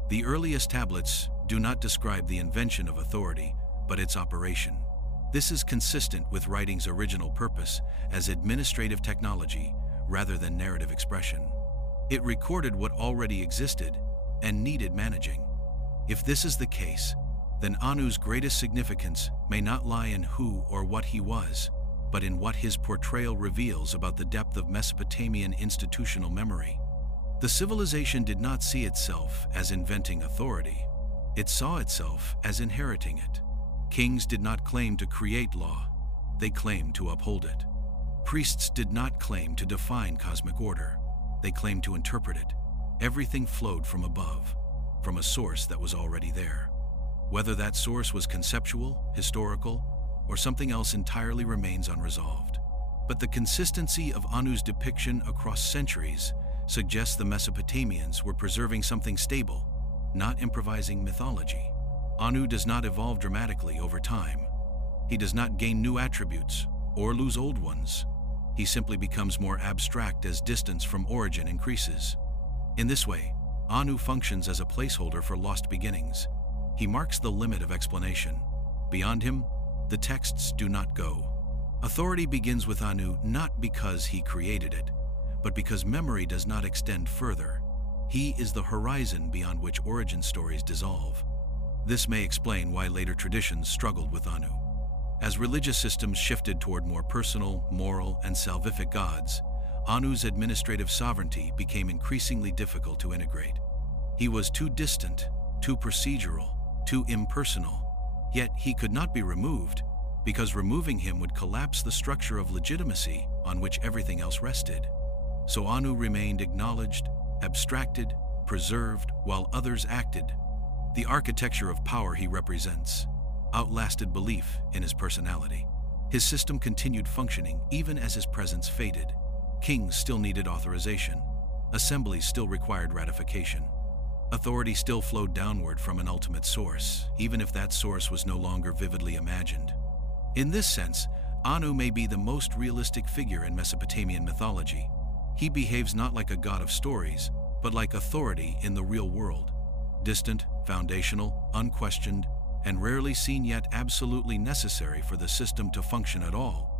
The earliest tablets do not describe the invention of authority, but its operation. This is consistent with writing's original purpose as administrative technology rather than narrative expression. It recorded what already existed and needed managing. If this is the case, then Anu's greatest significance may not lie in who or what he was, but in what his portrayal reveals about the depth of Mesopotamian institutional memory. The civilization did not see itself as inventing authority. It saw itself as inheriting it. Kings did not claim to create law. They claimed to uphold it. Priests did not claim to define cosmic order. They claimed to interpret it. Everything flowed from above, from a source that was already there. Whether that source was conceptual, historical, or something else entirely remains unresolved. But the consistency of Anu's depiction across centuries suggests the Mesopotamians were preserving something stable, not improvising mythology. Anu does not evolve dramatically over time. He does not gain new attributes or lose old ones. He simply becomes more abstract as distance from origin increases. In this way, Anu functions as a placeholder for lost beginnings. He marks the limit of explanation. Beyond him, the texts do not go. Authority begins with Anu not because he created it, but because memory does not extend further. He is the horizon beyond which origin stories dissolve. This may explain why later traditions struggled with Anu. As religious systems shifted toward more personal, moral, and salvific gods, Anu's administrative sovereignty became increasingly difficult to integrate. He was too distant, too procedural, too impersonal, yet he could not be removed, because removing him would collapse the structure of legitimacy on which everything else rested. So Anu remained acknowledged, abstracted, preserved, while others acted. The architecture of power he represents outlasted belief in his personality. His system continued functioning even as his presence faded. Kings still needed authorization. Assemblies still required ratification. Authority still flowed downward from an ultimate source, even if that source was no longer vividly imagined. In this sense, Anu may be the most realistic figure in Mesopotamian mythology. He behaves not like a god of stories, but like authority in the real world. Distant, foundational, unquestioned, and rarely seen, yet absolutely necessary for the system to function at all.